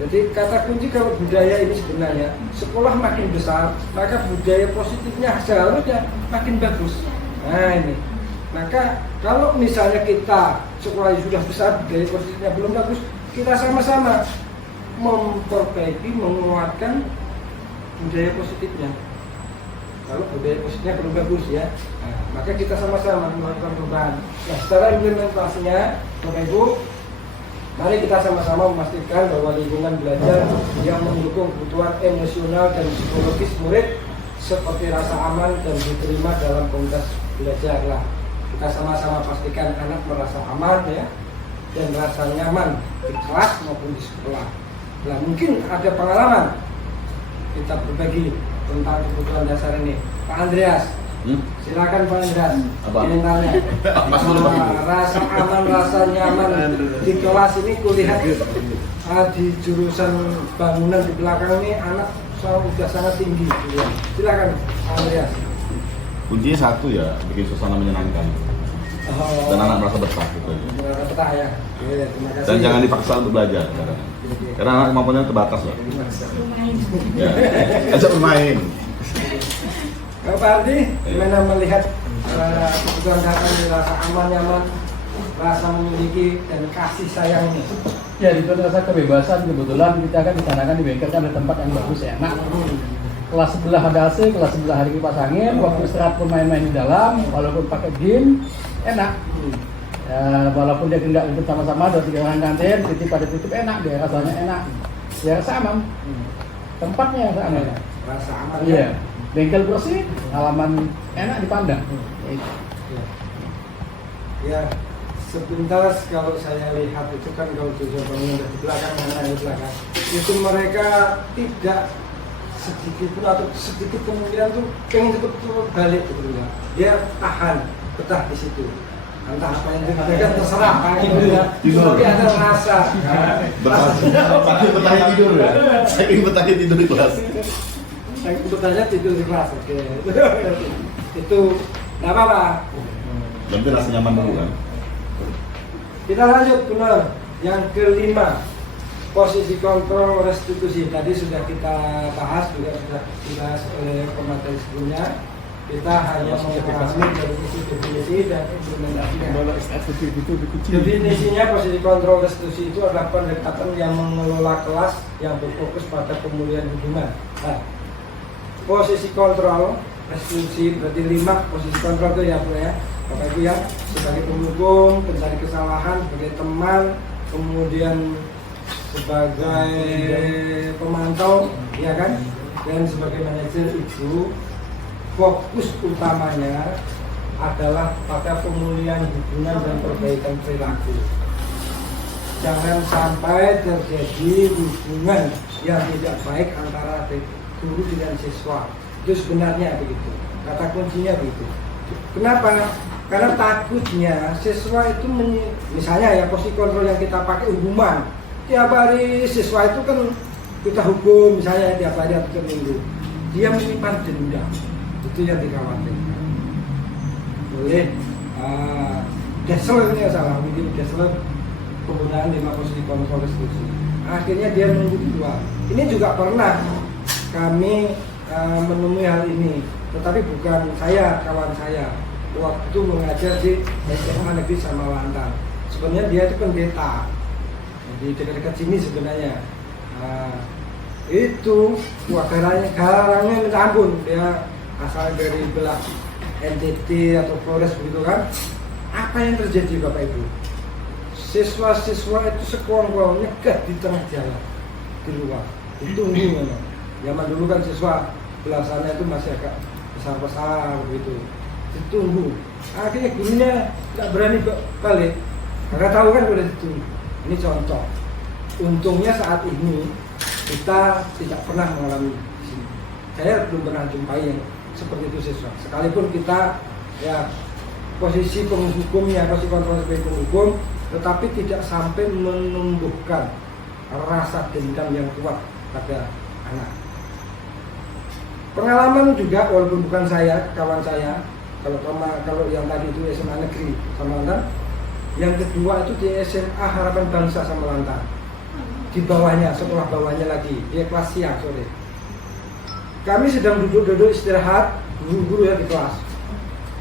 jadi kata kunci kalau budaya ini sebenarnya sekolah makin besar, maka budaya positifnya seharusnya makin bagus. Nah ini. Maka kalau misalnya kita sekolah sudah besar, budaya positifnya belum bagus, kita sama-sama memperbaiki, menguatkan budaya positifnya. Kalau budaya positifnya belum bagus ya, nah, maka kita sama-sama melakukan perubahan. Nah, secara implementasinya, Bapak Ibu, mari kita sama-sama memastikan bahwa lingkungan belajar yang mendukung kebutuhan emosional dan psikologis murid seperti rasa aman dan diterima dalam komunitas belajar lah. kita sama-sama pastikan anak merasa aman ya, dan merasa nyaman di kelas maupun di sekolah. Nah, mungkin ada pengalaman kita berbagi tentang kebutuhan dasar ini. Pak Andreas, silakan Pak Andreas. Ingin tanya, rasa aman, rasa nyaman di kelas ini kulihat di jurusan bangunan di belakang ini anak sudah sangat tinggi. Silakan Pak Andreas. Kuncinya satu ya, bikin suasana menyenangkan. Dan anak merasa betah gitu aja. Betah ya. Oke, terima kasih. Dan jangan dipaksa untuk belajar karena anak kemampuannya terbatas loh. Ya, ajak bermain. Pak Ardi, gimana melihat kebutuhan dasar rasa aman, nyaman, rasa memiliki dan kasih sayang ini? Ya, itu rasa kebebasan. Kebetulan kita kan dicanangkan di bengkel kan ada tempat yang bagus, enak. Kelas sebelah ada AC, kelas sebelah hari kipas angin. Waktu istirahat pun main-main di dalam, walaupun pakai game, enak. Ya, walaupun dia tidak ikut sama-sama, 2-3 orang kantin, titip pada titip enak, dia rasanya enak. Ya rasa aman. Tempatnya rasa aman. Rasa aman. Iya. Bengkel bersih, halaman enak dipandang. Ya, sepintas kalau saya lihat itu kan kalau tujuan bangunan di belakang, mana di belakang, itu mereka tidak sedikit pun atau sedikit kemungkinan tuh pengen cepet balik gitu ya. Dia tahan, betah di situ. Entah apa yang mereka terserah kayak gitu ya. Tapi ada rasa. Saking betahnya tidur ya. Saking betahnya tidur di kelas. Saking betahnya tidur di kelas. Oke. Itu nggak apa-apa. Berarti rasa nyaman dulu kan. Kita lanjut benar. Yang kelima, posisi kontrol restitusi. Tadi sudah kita bahas, juga sudah dibahas oleh pemateri sebelumnya. Kita hanya memahami dari sisi definisi dan implementasinya. Definisinya posisi kontrol restitusi itu adalah pendekatan yang mengelola kelas yang berfokus pada pemulihan hubungan. Nah, posisi kontrol restitusi berarti 5 posisi kontrol itu ya Bu ya. Bapak Ibu ya, sebagai pendukung, pencari kesalahan, sebagai teman, kemudian sebagai pemantau, ya kan, dan sebagai manajer itu fokus utamanya adalah pada pemulihan hubungan dan perbaikan perilaku. Jangan sampai terjadi hubungan yang tidak baik antara guru dengan siswa. Itu sebenarnya begitu. Kata kuncinya begitu. Kenapa? Karena takutnya siswa itu misalnya ya posisi kontrol yang kita pakai hukuman. Tiap hari siswa itu kan kita hukum misalnya tiap hari atau tiap minggu. Dia menyimpan dendam. Itu yang dikhawatirkan. Boleh Desler ini yang salah, mungkin Desler penggunaan 5 posisi kontrol restitusi. Akhirnya dia menunggu keluar. Ini juga pernah kami menemui hal ini, tetapi bukan saya, kawan saya. Waktu itu mengajar di SMA Negeri Samalantan. Sebenarnya dia itu pendeta, di dekat-dekat sini sebenarnya. Itu garangnya minta ampun, dia asal dari belah NTT atau Flores begitu kan. Apa yang terjadi Bapak Ibu? Siswa-siswa itu sekongkol nyegat di tengah jalan di luar, ditunggu memang. Zaman dulu kan siswa belasannya itu masih agak besar-besar begitu, ditunggu. Akhirnya gurunya nggak berani balik karena tahu kan udah ditunggu. Ini contoh. Untungnya saat ini kita tidak pernah mengalami di sini. Saya belum pernah jumpai yang seperti itu siswa. Sekalipun kita ya posisi penghukumnya, posisi kontrol sebagai penghukum, tetapi tidak sampai menumbuhkan rasa dendam yang kuat pada anak. Pengalaman juga, walaupun bukan saya, kawan saya, kalau yang tadi itu SMA Negeri Samalantan, yang kedua itu di SMA Harapan Bangsa Samalantan. Di bawahnya, sekolah bawahnya lagi, dia kelas siang sore. Kami sedang duduk-duduk istirahat, guru-guru ya di kelas,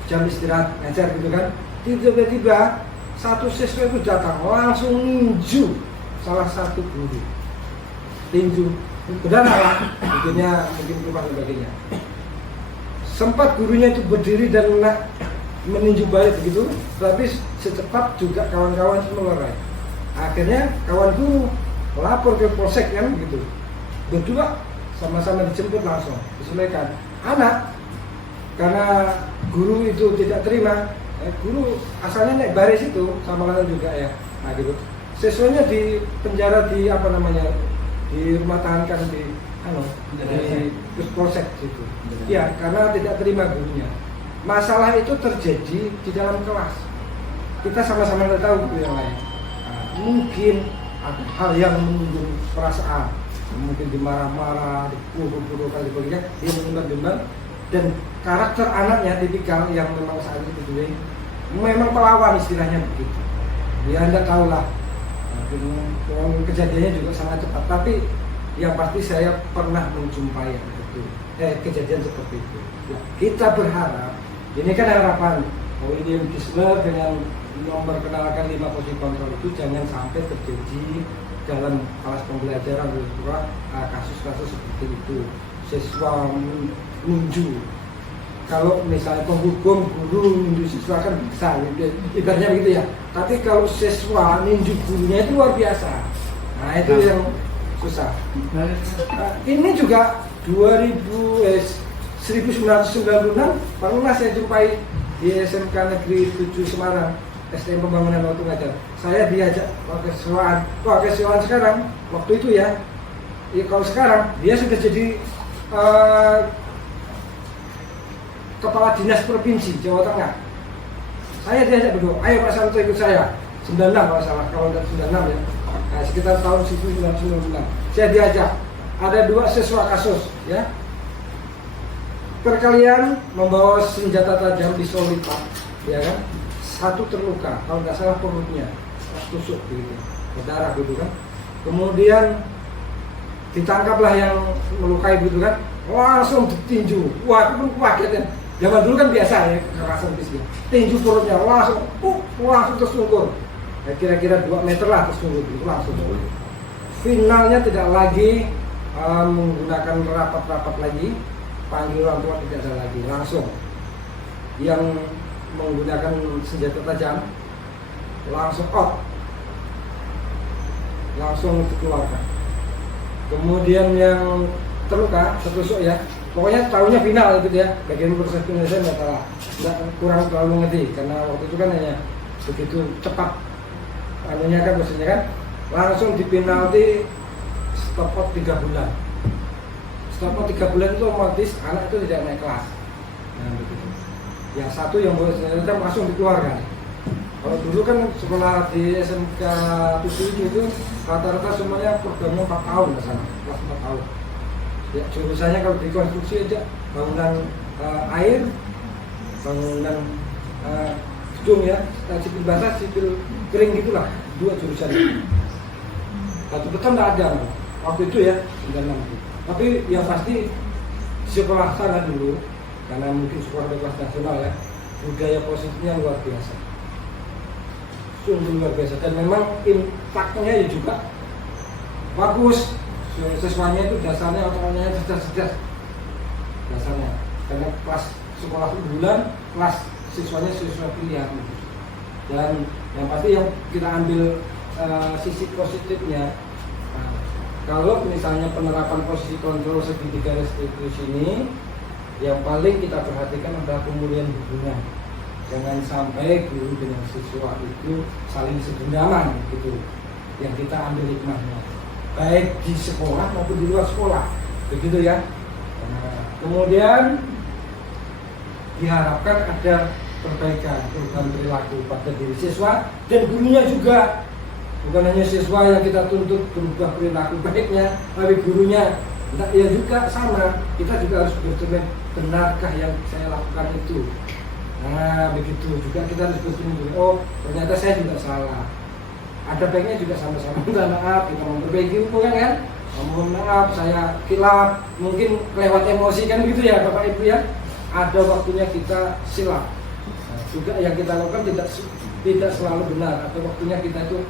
jam istirahat ngajar gitu kan. Tiba-tiba satu siswa itu datang langsung ninju salah satu guru, tinju, benar lah, mungkin lupa sebagainya. Sempat gurunya itu berdiri dan meninju balik begitu, tapi secepat juga kawan-kawan itu melerai. Akhirnya kawan guru lapor ke polsek kan begitu. Berdua sama-sama dijemput langsung, diselesaikan. Anak karena guru itu tidak terima guru asalnya naik baris itu sama kalian juga ya. Nah gitu. Siswanya di penjara di apa namanya, di rumah tahanan di polsek situ. Ya, karena tidak terima gurunya. Masalah itu terjadi di dalam kelas. Kita sama-sama tidak tahu guru yang lain. Nah, mungkin ada hal yang menyinggung perasaan, mungkin dimarah-marah, dipukul-pukul kali sebagainya, dia menimbang-nimbang, dan karakter anaknya tipikal yang memang saat itu memang pelawan istilahnya begitu. Ya Anda tahu lah, kejadiannya juga sangat cepat. Tapi yang pasti saya pernah menjumpai itu, kejadian seperti itu. Ya, kita berharap, ini kan harapan William Gisler dengan memperkenalkan 5 posisi kontrol itu jangan sampai terjadi dalam kelas pembelajaran kasus-kasus seperti itu. Siswa nunjuk, kalau misalnya penghukum guru nunjuk siswa kan bisa, ibaratnya begitu ya. Tapi kalau siswa nunjuk gurunya itu luar biasa. Nah itu yang susah. Ini juga 1996 pernah saya jumpai di SMK Negeri 7 Semarang, STM Pembangunan waktu ngajar. Saya diajak wakil sekarang, waktu itu ya kalau sekarang dia sudah jadi Kepala Dinas Provinsi Jawa Tengah. Saya diajak berdua, ayo Pak Santo ikut saya. 96 kalau salah, kalau tidak 96 ya. Nah, sekitar tahun 1996. Saya diajak. Ada 2 siswa kasus ya. Perkalian membawa senjata tajam pisau lipat, ya kan? Satu terluka, kalau nggak salah perutnya, tusuk gitu, berdarah gitu kan. Kemudian ditangkaplah yang melukai gitu kan, langsung ditinju. Wah, itu kaget ya. Zaman dulu kan biasa ya kekerasan fisik. Tinju perutnya langsung tersungkur. Ya, kira-kira 2 meter lah tersungkur gitu langsung. Finalnya tidak lagi menggunakan rapat-rapat lagi, panggil orang tua tidak ada lagi, langsung yang menggunakan senjata tajam langsung out, langsung dikeluarkan. Kemudian yang terluka tertusuk ya, pokoknya tahunya final gitu ya. Bagian proses penyelesaian nggak salah, kurang terlalu ngerti karena waktu itu kan hanya begitu cepat anunya kan, maksudnya kan langsung dipenalti stop 3 bulan. Stop 3 bulan itu otomatis anak itu tidak naik kelas. Nah begitu. Yang satu yang boleh senjata langsung dikeluarkan. Kalau dulu kan sekolah di SMK 7 itu rata-rata semuanya programnya 4 tahun ke sana, kelas 4 tahun. Ya, jurusannya kalau di konstruksi aja bangunan air, bangunan gedung ya, sipil basah, sipil kering gitulah, 2 jurusan. Batu beton nggak ada waktu itu ya, 96 itu. Tapi yang pasti sekolah sana dulu, karena mungkin sekolah kelas nasional ya, budaya positifnya luar biasa, sungguh luar biasa, dan memang impaknya ya juga bagus. Siswanya itu dasarnya otaknya cerdas dasarnya, karena kelas sekolah unggulan, kelas siswanya siswa pilihan. Dan yang pasti yang kita ambil sisi positifnya, kalau misalnya penerapan posisi kontrol segitiga restitusi ini, yang paling kita perhatikan adalah pemulihan hubungan. Jangan sampai guru dengan siswa itu saling sedendaman gitu. Yang kita ambil hikmahnya, baik di sekolah maupun di luar sekolah, begitu ya. Kemudian diharapkan ada perbaikan perilaku pada diri siswa dan gurunya juga. Bukan hanya siswa yang kita tuntut berubah perilaku baiknya, tapi gurunya ya juga sama. Kita juga harus bercermin, benarkah yang saya lakukan itu? Nah begitu juga kita harus bercermin, oh ternyata saya juga salah. Ada baiknya juga sama-sama minta maaf, kita memperbaiki hubungan kan. Mohon maaf saya kilap, mungkin lewat emosi kan begitu ya Bapak Ibu ya. Ada waktunya kita silap. Nah, juga yang kita lakukan tidak selalu benar, atau waktunya kita itu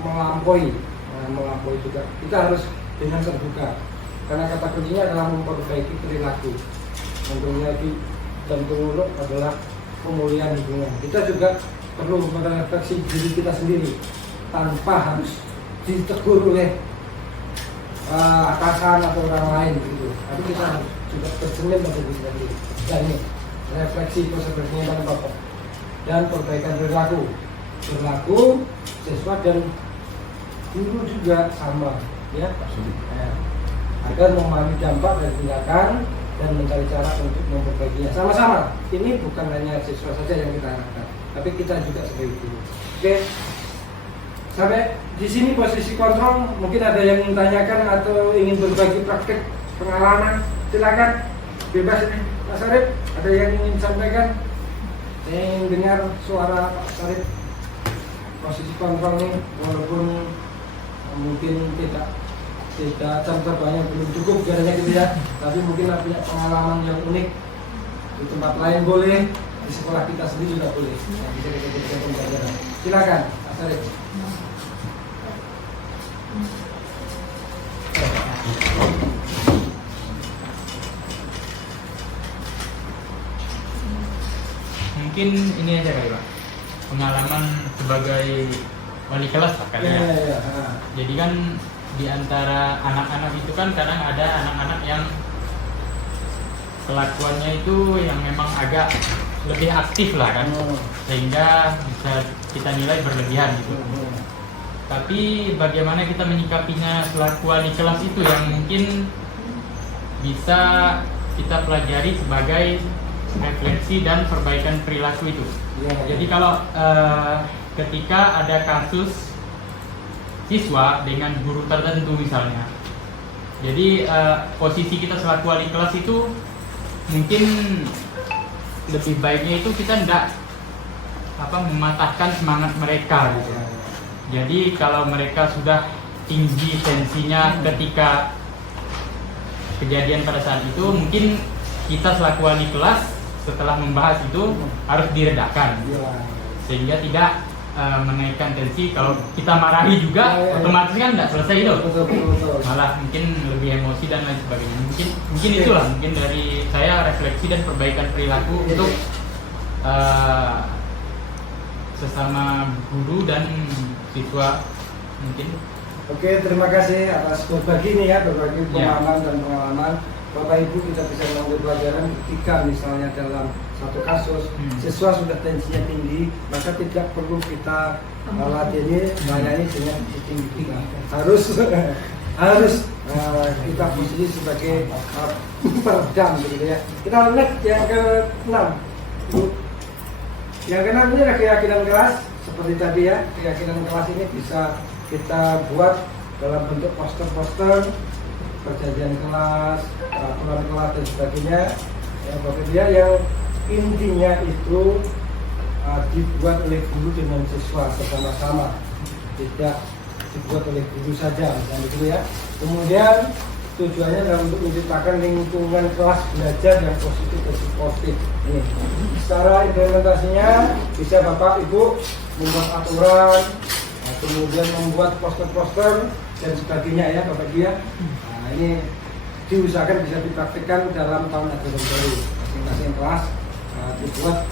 melampaui juga. Kita harus dengan terbuka, karena kata kuncinya adalah memperbaiki perilaku. Memperbaiki dan terus adalah pemulihan hubungan. Kita juga perlu merefleksi diri kita sendiri tanpa harus ditegur oleh atasan atau orang lain gitu. Tapi kita harus juga bercermin pada diri sendiri. Dan ini refleksi prosesnya yang Bapak. dan perbaikan perilaku siswa dan guru juga sama ya, agar memahami dampak dari tindakan dan mencari cara untuk memperbaikinya sama-sama. Ini bukan hanya siswa saja yang kita harapkan, tapi kita juga sebagai guru. Oke, sampai di sini posisi kontrol. Mungkin ada yang ingin tanyakan atau ingin berbagi praktik pengalaman, silakan, bebas ini Pak Sarip. Ada yang ingin sampaikan? Saya ingin dengar suara Pak Sarip. Posisi kontrol ini walaupun mungkin tidak jam terbangnya belum cukup jaraknya gitu ya, tapi mungkin punya pengalaman yang unik di tempat lain boleh, di sekolah kita sendiri juga boleh. Nah, bisa kita jadikan pembelajaran. Silakan Pak Sarip. Mungkin ini aja kali Pak, pengalaman sebagai wali kelas Pak kan ya. Jadi kan di antara anak-anak itu kan kadang ada anak-anak yang kelakuannya itu yang memang agak lebih aktif lah kan, sehingga bisa kita nilai berlebihan gitu. Tapi bagaimana kita menyikapinya selaku wali kelas itu yang mungkin bisa kita pelajari sebagai refleksi dan perbaikan perilaku itu. Jadi kalau ketika ada kasus siswa dengan guru tertentu misalnya, jadi posisi kita selaku wali kelas itu mungkin lebih baiknya itu kita tidak mematahkan semangat mereka gitu. Jadi kalau mereka sudah tinggi tensinya ketika kejadian pada saat itu, mungkin kita selaku wali kelas setelah membahas itu harus diredakan sehingga tidak menaikkan tensi. Kalau kita marahi juga otomatis kan tidak selesai itu, malah mungkin lebih emosi dan lain sebagainya. Mungkin itulah mungkin dari saya refleksi dan perbaikan perilaku untuk sesama guru dan siswa mungkin. Oke, terima kasih atas berbagi pengalaman dan pengalaman. Bapak Ibu, kita bisa mengambil pelajaran ketika misalnya dalam satu kasus siswa sudah tensinya tinggi, maka tidak perlu kita melayani dengan tinggi kita. Harus kita posisi sebagai peredam begitu ya. Kita lihat yang ke-6. Yang ke-6 ini adalah keyakinan kelas. Seperti tadi ya, keyakinan kelas ini bisa kita buat dalam bentuk poster-poster, perjanjian kelas, peraturan kelas dan sebagainya. Yang intinya itu dibuat oleh guru dengan siswa bersama-sama, tidak dibuat oleh guru saja, dan begitu ya. Kemudian tujuannya adalah untuk menciptakan lingkungan kelas belajar yang positif dan suportif. Ini secara implementasinya bisa Bapak Ibu membuat aturan, kemudian membuat poster-poster dan sebagainya ya Bapak Ibu ya. Nah, ini diusahakan bisa dipraktikkan dalam tahun ajaran baru. Masing-masing kelas dibuat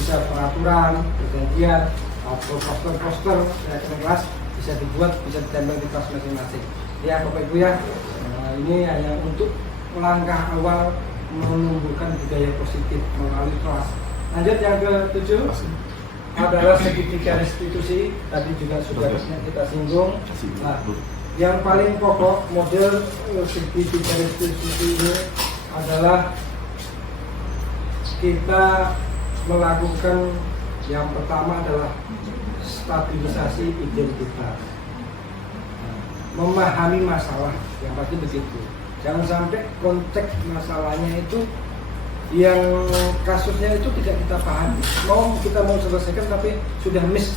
bisa peraturan, perjanjian, atau poster-poster keyakinan kelas bisa dibuat, bisa ditempel di kelas masing-masing. Ya Bapak Ibu ya, ini hanya untuk langkah awal menumbuhkan budaya positif melalui kelas. Lanjut yang ke-7 adalah segitiga restitusi. Tadi juga sudah kita singgung. Nah, yang paling pokok model segitiga restitusi ini adalah kita melakukan yang pertama adalah stabilisasi identitas, memahami masalah yang pasti begitu. Jangan sampai konteks masalahnya itu yang kasusnya itu tidak kita pahami. Kita mau selesaikan tapi sudah miss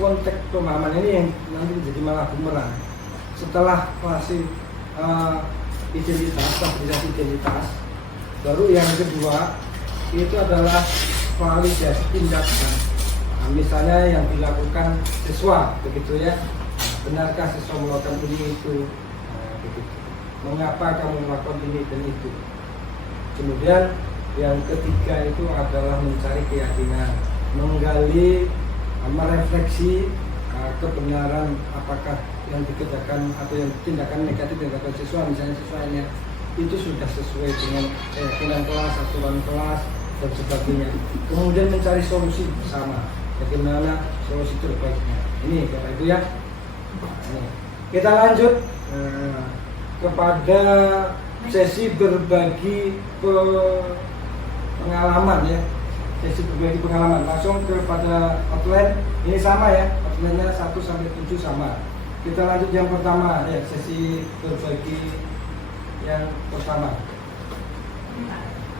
konteks pemahaman ini yang nanti menjadi malah bumerang. Setelah masih identitas, stabilisasi identitas, baru yang kedua itu adalah validasi tindakan. Nah, misalnya yang dilakukan siswa begitu ya, benarkah siswa melakukan ini itu, begitu. Mengapa kamu melakukan ini dan itu. Kemudian yang ketiga itu adalah mencari keyakinan, menggali, merefleksi kebenaran apakah yang dikerjakan atau yang tindakan negatif yang dilakukan siswa, misalnya siswanya itu sudah sesuai dengan keyakinan kelas, aturan kelas, dan sebagainya. Kemudian mencari solusi bersama, bagaimana solusi terbaiknya. Ini Bapak Ibu ya. Ini. Kita lanjut kepada sesi berbagi pengalaman ya. Sesi berbagi pengalaman langsung kepada outline. Ini sama ya, outline-nya 1 sampai 7 sama. Kita lanjut yang pertama ya, sesi berbagi yang pertama.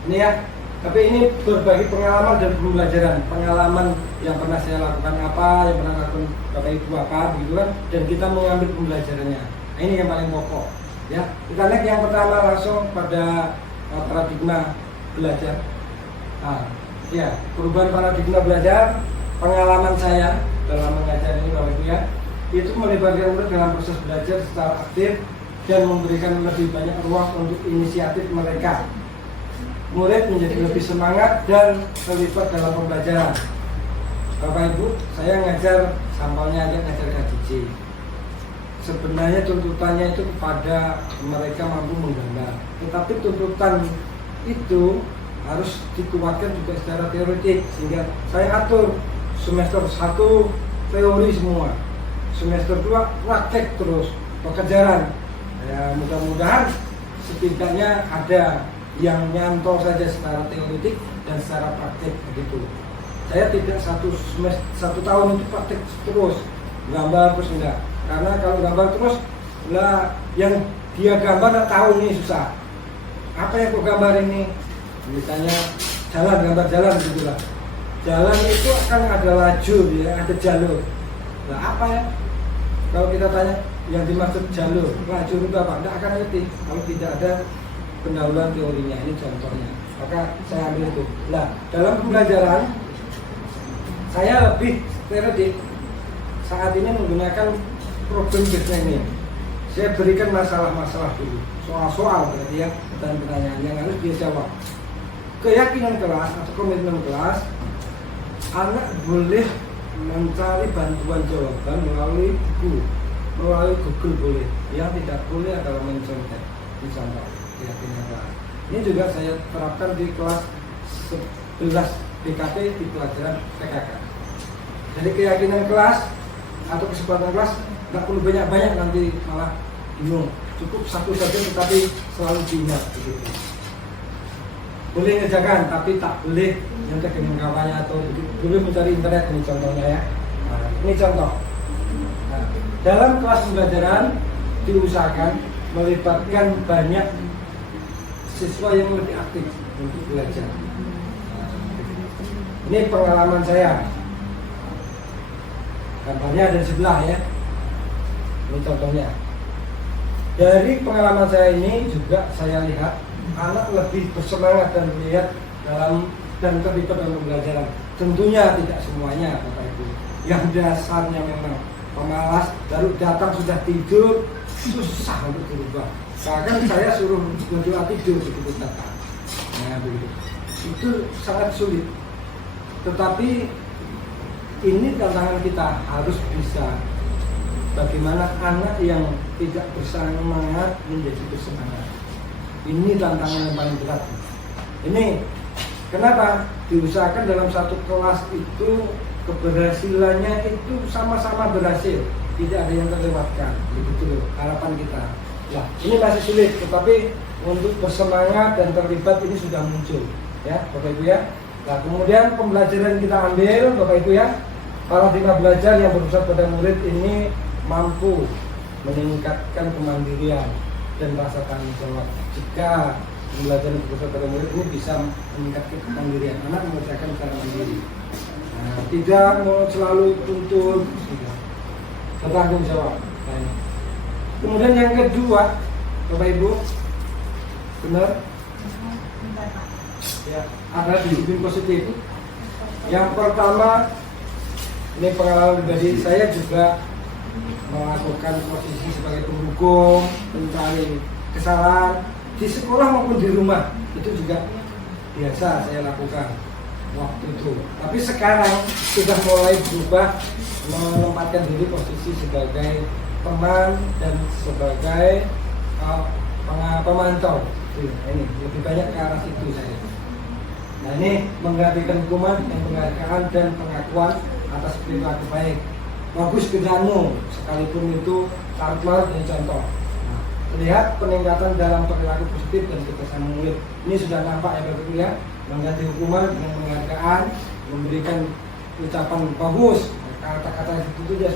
Ini ya, tapi ini berbagi pengalaman dan pembelajaran. Pengalaman yang pernah saya lakukan apa, yang pernah lakukan Bapak Ibu apa, gitu kan. Dan kita mengambil pembelajarannya. Nah, ini yang paling pokok. Ya, kita lihat yang pertama langsung pada paradigma belajar. Nah, ya, perubahan paradigma belajar, pengalaman saya dalam mengajar ini Bapak Ibu ya, itu melibatkan murid dalam proses belajar secara aktif dan memberikan lebih banyak ruang untuk inisiatif mereka. Murid menjadi lebih semangat dan terlibat dalam pembelajaran. Bapak Ibu, saya ngajar sampelnya aja ngajar KJJ. Sebenarnya tuntutannya itu kepada mereka mampu menggambar, tetapi tuntutan itu harus dikuatkan juga secara teoretik, sehingga saya atur semester 1 teori semua, semester 2 praktek terus pengajaran. Ya, mudah-mudahan setidaknya ada yang nyantol saja secara teoretik dan secara praktek begitu. Saya tidak satu tahun itu praktek terus, gambar terus enggak. Karena kalau gambar terus, lah yang dia gambar nggak tahu nih susah. Apa yang kau gambar ini? Misalnya jalan, gambar jalan gitu lah. Jalan itu akan ada lajur ya, ada jalur. Nah apa ya? Kalau kita tanya yang dimaksud jalur, lajur itu apa? Nggak akan ngerti kalau tidak ada pendahuluan teorinya. Ini contohnya. Maka saya ambil itu. Nah dalam pembelajaran saya lebih teoretik. Saat ini menggunakan problem based ini. Saya berikan masalah-masalah dulu, soal-soal berarti ya, dan pertanyaan yang harus dia jawab. Keyakinan kelas atau komitmen kelas, anak boleh mencari bantuan jawaban melalui buku, melalui Google boleh. Yang tidak boleh adalah mencontek. Contoh keyakinan kelas. Ini juga saya terapkan di kelas 11 BKT di pelajaran PKK. Jadi keyakinan kelas atau kesempatan kelas nggak perlu banyak-banyak, nanti malah bingung. Cukup satu saja tetapi selalu diingat begitu. Boleh ngerjakan tapi tak boleh nyontek dengan kawannya atau boleh mencari internet. Ini contohnya ya. Nah, ini contoh. Nah, dalam kelas pembelajaran diusahakan melibatkan banyak siswa yang lebih aktif untuk belajar. Nah, ini pengalaman saya. Gambarnya ada di sebelah ya. Ini contohnya. Dari pengalaman saya ini juga saya lihat anak lebih bersemangat dan melihat dalam dan terlibat dalam pembelajaran. Tentunya tidak semuanya Bapak Ibu. Yang dasarnya memang pemalas, baru datang sudah tidur, susah untuk berubah. Bahkan saya suruh berdoa tidur begitu datang. Nah begitu. Itu sangat sulit. Tetapi ini tantangan kita, harus bisa bagaimana anak yang tidak bersemangat menjadi bersemangat. Ini tantangan yang paling berat. Ini kenapa diusahakan dalam satu kelas itu keberhasilannya itu sama-sama berhasil, tidak ada yang terlewatkan. Begitu harapan kita. Nah, ini masih sulit, tetapi untuk bersemangat dan terlibat ini sudah muncul, ya Bapak Ibu ya. Nah, kemudian pembelajaran kita ambil Bapak Ibu ya. Paradigma belajar yang berpusat pada murid ini mampu meningkatkan kemandirian dan rasa tanggung jawab. Jika pembelajaran berpusat pada murid ini bisa meningkatkan kemandirian, anak mengerjakan secara mandiri. Nah, tidak mau selalu tuntut, bertanggung jawab. Nah, kemudian yang kedua, Bapak Ibu, benar? Ya, ada disiplin positif. Yang pertama, ini pengalaman pribadi saya juga melakukan posisi sebagai pendukung, mencari kesalahan di sekolah maupun di rumah. Itu juga biasa saya lakukan waktu itu. Tapi sekarang sudah mulai berubah, menempatkan diri posisi sebagai teman dan sebagai pemantau. Ini lebih banyak ke arah situ saya. Nah Nah ini menggantikan hukuman yang penghargaan dan pengakuan atas perilaku baik. Bagus kerjaanmu, sekalipun itu carut-marut ini contoh. Nah, lihat peningkatan dalam perilaku positif dan kebiasaan murid. Ini sudah nampak ya Bapak Ibu ya, mengganti hukuman dengan penghargaan, memberikan ucapan bagus, kata-kata itu dia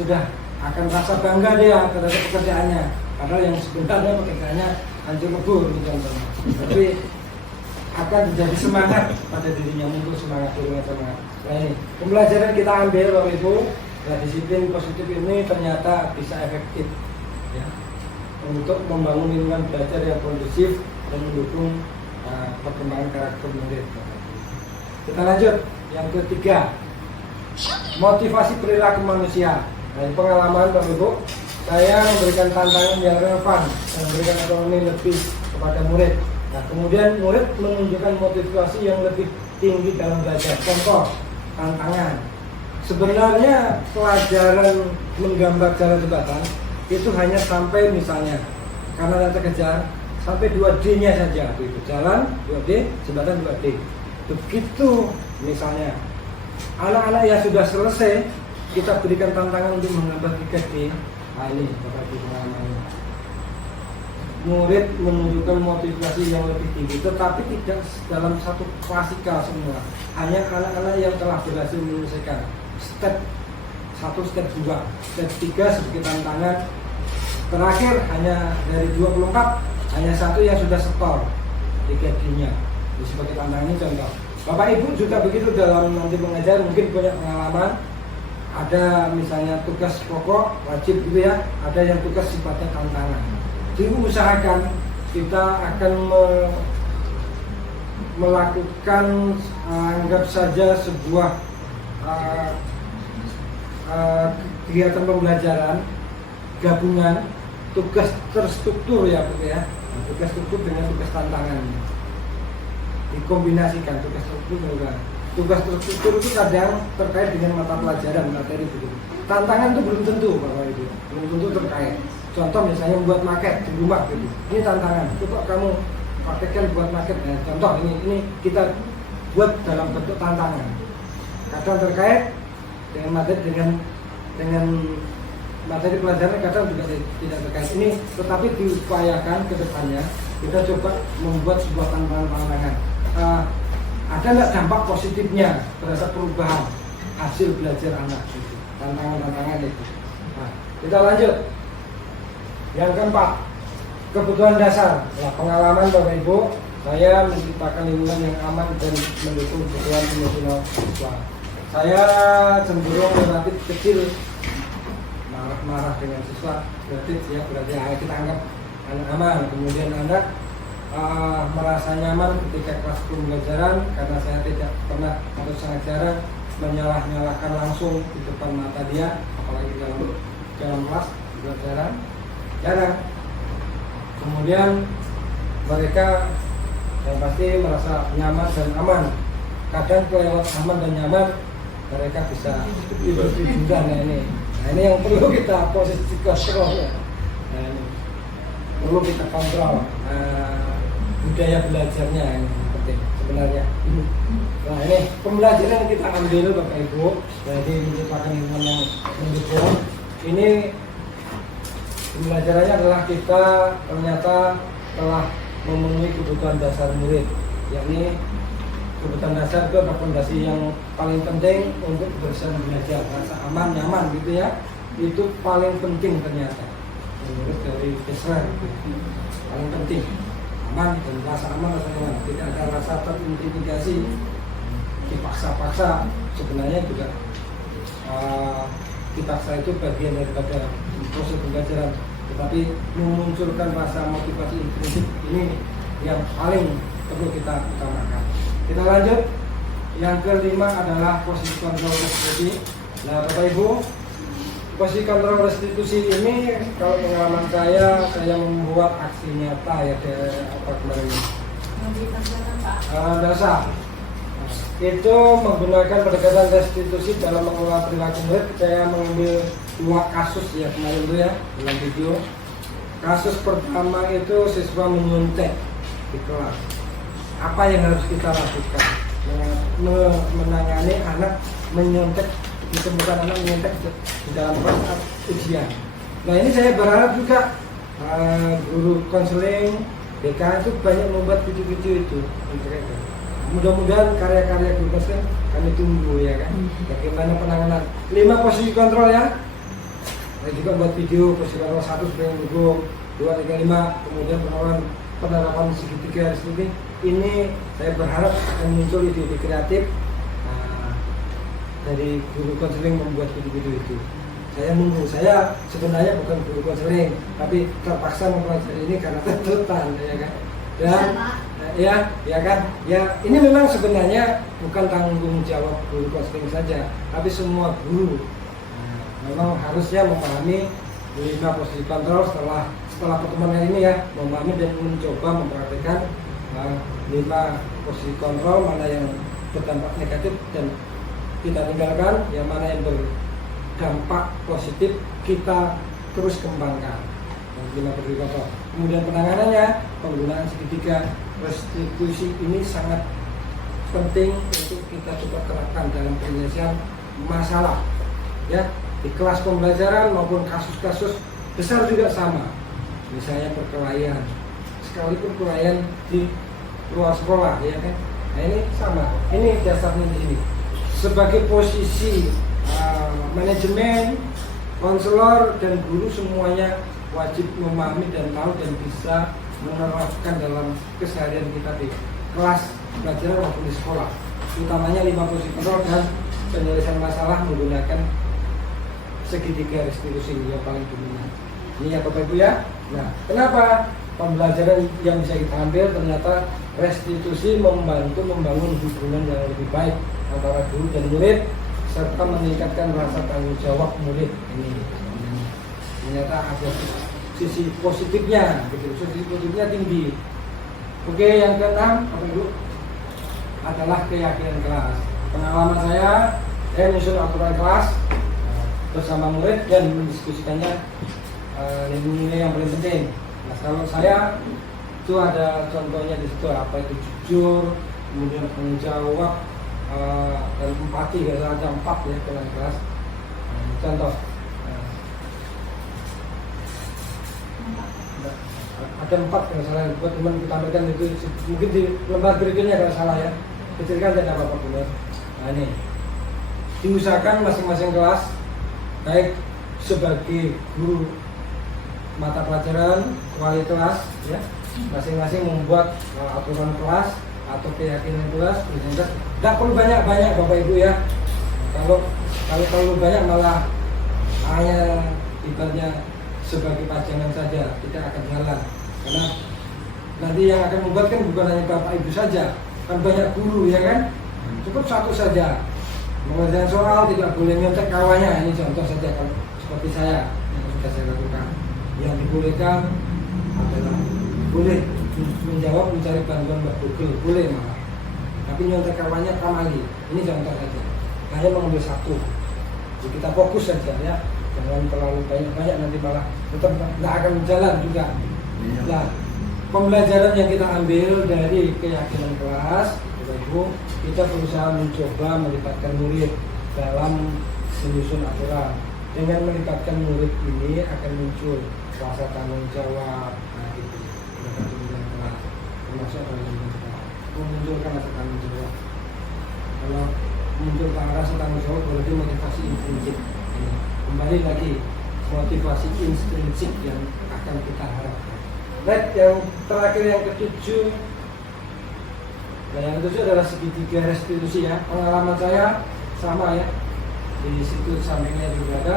sudah akan rasa bangga dia terhadap pekerjaannya. Padahal yang sebenarnya pekerjaannya hancur lebur ini contohnya. Tapi akan menjadi semangat pada dirinya, muncul semangat. Nah ini pembelajaran kita ambil Bapak Ibu. Nah, disiplin positif ini ternyata bisa efektif ya, untuk membangun lingkungan belajar yang kondusif dan mendukung perkembangan karakter murid. Kita lanjut yang ketiga, motivasi perilaku manusia. Dari pengalaman Bapak Ibu, saya memberikan tantangan yang relevan dan memberikan otonomi lebih kepada murid. Nah kemudian murid menunjukkan motivasi yang lebih tinggi dalam belajar. Contoh tantangan. Sebenarnya pelajaran menggambar jalan jembatan itu hanya sampai misalnya karena nanti kejar sampai 2D-nya saja, itu jalan 2D, jembatan 2D. Begitu misalnya anak-anak yang sudah selesai kita berikan tantangan untuk menggambar 3D. Nah ini Bapak Ibu pengalamannya. Murid menunjukkan motivasi yang lebih tinggi, tetapi tidak dalam satu klasikal semua. Hanya anak-anak yang telah berhasil menyelesaikan step 1, step 2, step 3 sebagai tantangan. Terakhir hanya dari 24 hanya 1 yang sudah setor 3D-nya sebagai tantangan. Ini contoh. Bapak Ibu juga begitu dalam nanti mengajar, mungkin punya pengalaman. Ada misalnya tugas pokok wajib gitu ya, ada yang tugas sifatnya tantangan. Jadi usahakan kita akan melakukan anggap saja sebuah kegiatan pembelajaran gabungan tugas terstruktur ya Bu ya. Tugas struktur dengan tugas tantangan dikombinasikan. Tugas terstruktur itu kadang terkait dengan mata pelajaran materi begitu. Tantangan itu belum tentu Bapak Ibu, belum tentu terkait. Contoh misalnya membuat maket di rumah gitu, ini tantangan. Coba kamu praktekkan buat maket. Nah, contoh ini kita buat dalam bentuk tantangan. Kadang terkait dengan materi dengan materi pelajaran, kadang juga tidak terkait ini, tetapi diupayakan ke depannya kita coba membuat sebuah tantangan. Ada nggak dampak positifnya terhadap perubahan hasil belajar anak gitu, tantangan itu. Nah, kita lanjut. Yang keempat, kebutuhan dasar. Nah, pengalaman Bapak Ibu, saya menciptakan lingkungan yang aman dan mendukung kebutuhan emosional siswa. Saya cenderung relatif kecil marah-marah dengan siswa, berarti kita anggap anak aman. Kemudian anak merasa nyaman ketika kelas pembelajaran karena saya tidak pernah atau sangat jarang menyalah-nyalahkan langsung di depan mata dia, apalagi dalam kelas pembelajaran, jarang. Kemudian mereka yang pasti merasa nyaman dan aman. Kadang kelewat aman dan nyaman mereka bisa tidur-tiduran. Nah ini yang perlu kita posisi kontrol ya. Nah ini perlu kita kontrol budaya belajarnya yang penting sebenarnya. Nah ini pembelajaran yang kita ambil Bapak Ibu, jadi menciptakan lingkungan yang mendukung. Ini pembelajarannya adalah kita ternyata telah memenuhi kebutuhan dasar murid, yakni kebutuhan dasar itu adalah fondasi yang paling penting untuk kebersihan belajar, rasa aman, nyaman gitu ya, itu paling penting ternyata menurut dari Kessler paling penting, aman dan rasa aman, rasa nyaman, tidak ada rasa terintimidasi, dipaksa-paksa. Sebenarnya juga dipaksa itu bagian daripada proses pembelajaran, tetapi memunculkan rasa motivasi intrinsik ini yang paling perlu kita utamakan. Kita lanjut. Yang kelima adalah posisi kontrol restitusi. Nah Bapak Ibu, posisi kontrol restitusi ini kalau pengalaman saya membuat aksi nyata ya kemarin dasar itu menggunakan pendekatan restitusi dalam mengelola perilaku murid. Saya mengambil 2 kasus ya kemarin itu ya dalam video. Kasus pertama itu siswa menyuntik di kelas. apa yang harus kita lakukan menangani anak menyontek, ditemukan anak menyontek di dalam proses ujian. Nah ini saya berharap juga guru konseling BK itu banyak membuat video-video itu. Mudah-mudahan karya-karya guru konseling kami tunggu ya kan. Bagaimana penanganan 5 posisi kontrol ya. Saya juga buat video posisi kontrol 1 sebagai guru 2, 3, 5, kemudian penerapan segitiga restitusi. Ini saya berharap akan muncul ide-ide kreatif dari guru konseling membuat video-video itu. Saya menunggu, saya sebenarnya bukan guru konseling, tapi terpaksa mempelajari ini karena tuntutan, ya kan? Dan ya kan, ya ini memang sebenarnya bukan tanggung jawab guru konseling saja, tapi semua guru memang harusnya memahami 5 posisi kontrol setelah pertemuan ini ya, memahami dan mencoba mempraktikkan 5 posisi kontrol, mana yang berdampak negatif dan kita tinggalkan, yang mana yang berdampak positif kita terus kembangkan. 5 posisi kontrol. Kemudian penanganannya, penggunaan segitiga restitusi ini sangat penting untuk kita coba terapkan dalam penyelesaian masalah ya, di kelas pembelajaran maupun kasus-kasus besar juga sama. Misalnya perkelahian, sekalipun perkelahian di luar sekolah ya kan. Nah ini sama, ini dasarnya di sini. Sebagai posisi manajemen, konselor dan guru semuanya wajib memahami dan tahu dan bisa menerapkan dalam keseharian kita di kelas pelajaran maupun di sekolah. Utamanya 5 posisi kontrol dan penyelesaian masalah menggunakan segitiga restitusi yang paling dominan. Ini ya Bapak Ibu ya. Nah, kenapa pembelajaran yang bisa kita ambil ternyata restitusi membantu membangun hubungan yang lebih baik antara guru dan murid serta meningkatkan rasa tanggung jawab murid. Ini ternyata ada sisi positifnya, gitu. Sisi positifnya tinggi. Oke, yang keenam Bapak Ibu adalah keyakinan kelas. Pengalaman saya menyusun aturan kelas bersama murid dan mendiskusikannya nilai-nilai yang paling penting. Nah, kalau saya itu ada contohnya di situ, apa itu jujur, kemudian tanggung jawab, dan empati, ada 4 ya dalam kelas. Contoh, ada 4 kalau salah, buat teman kita tampilkan itu mungkin di lembar berikutnya kalau salah ya, kecilkan tidak apa-apa benar. Nah ini diusahakan masing-masing kelas baik sebagai guru mata pelajaran, wali kelas ya, masing-masing membuat aturan kelas atau keyakinan kelas, presentasi. Tidak perlu banyak-banyak Bapak Ibu ya. Kalau terlalu banyak malah hanya ibaratnya sebagai pajangan saja, tidak akan jalan. Karena nanti yang akan membuat kan bukan hanya Bapak Ibu saja, kan banyak guru ya kan. Cukup 1 saja. Mengerjakan soal tidak boleh nyontek kawannya. Ini contoh saja kalau seperti saya yang sudah saya lakukan. Yang dibolehkan adalah boleh menjawab mencari bantuan Mbak Google, boleh malah. Tapi nyontek kawannya kamali. Ini contoh saja. Hanya mengambil 1. Jadi kita fokus saja ya. Jangan terlalu banyak nanti malah tetap tidak akan jalan juga. Nah, pembelajaran yang kita ambil dari keyakinan kelas, Ibu, kita berusaha mencoba melibatkan murid dalam menyusun aturan. Dengan melibatkan murid ini akan muncul rasa tanggung jawab, nah itu termasuk memunculkan rasa tanggung jawab. Kalau muncul rasa tanggung jawab berarti motivasi intrinsik. Kembali lagi motivasi intrinsik yang akan kita harapkan. Baik, yang terakhir yang ke-7. Nah, yang ke-7 adalah segitiga restitusi ya. Pengalaman saya sama ya. Di situ sampingnya juga ada.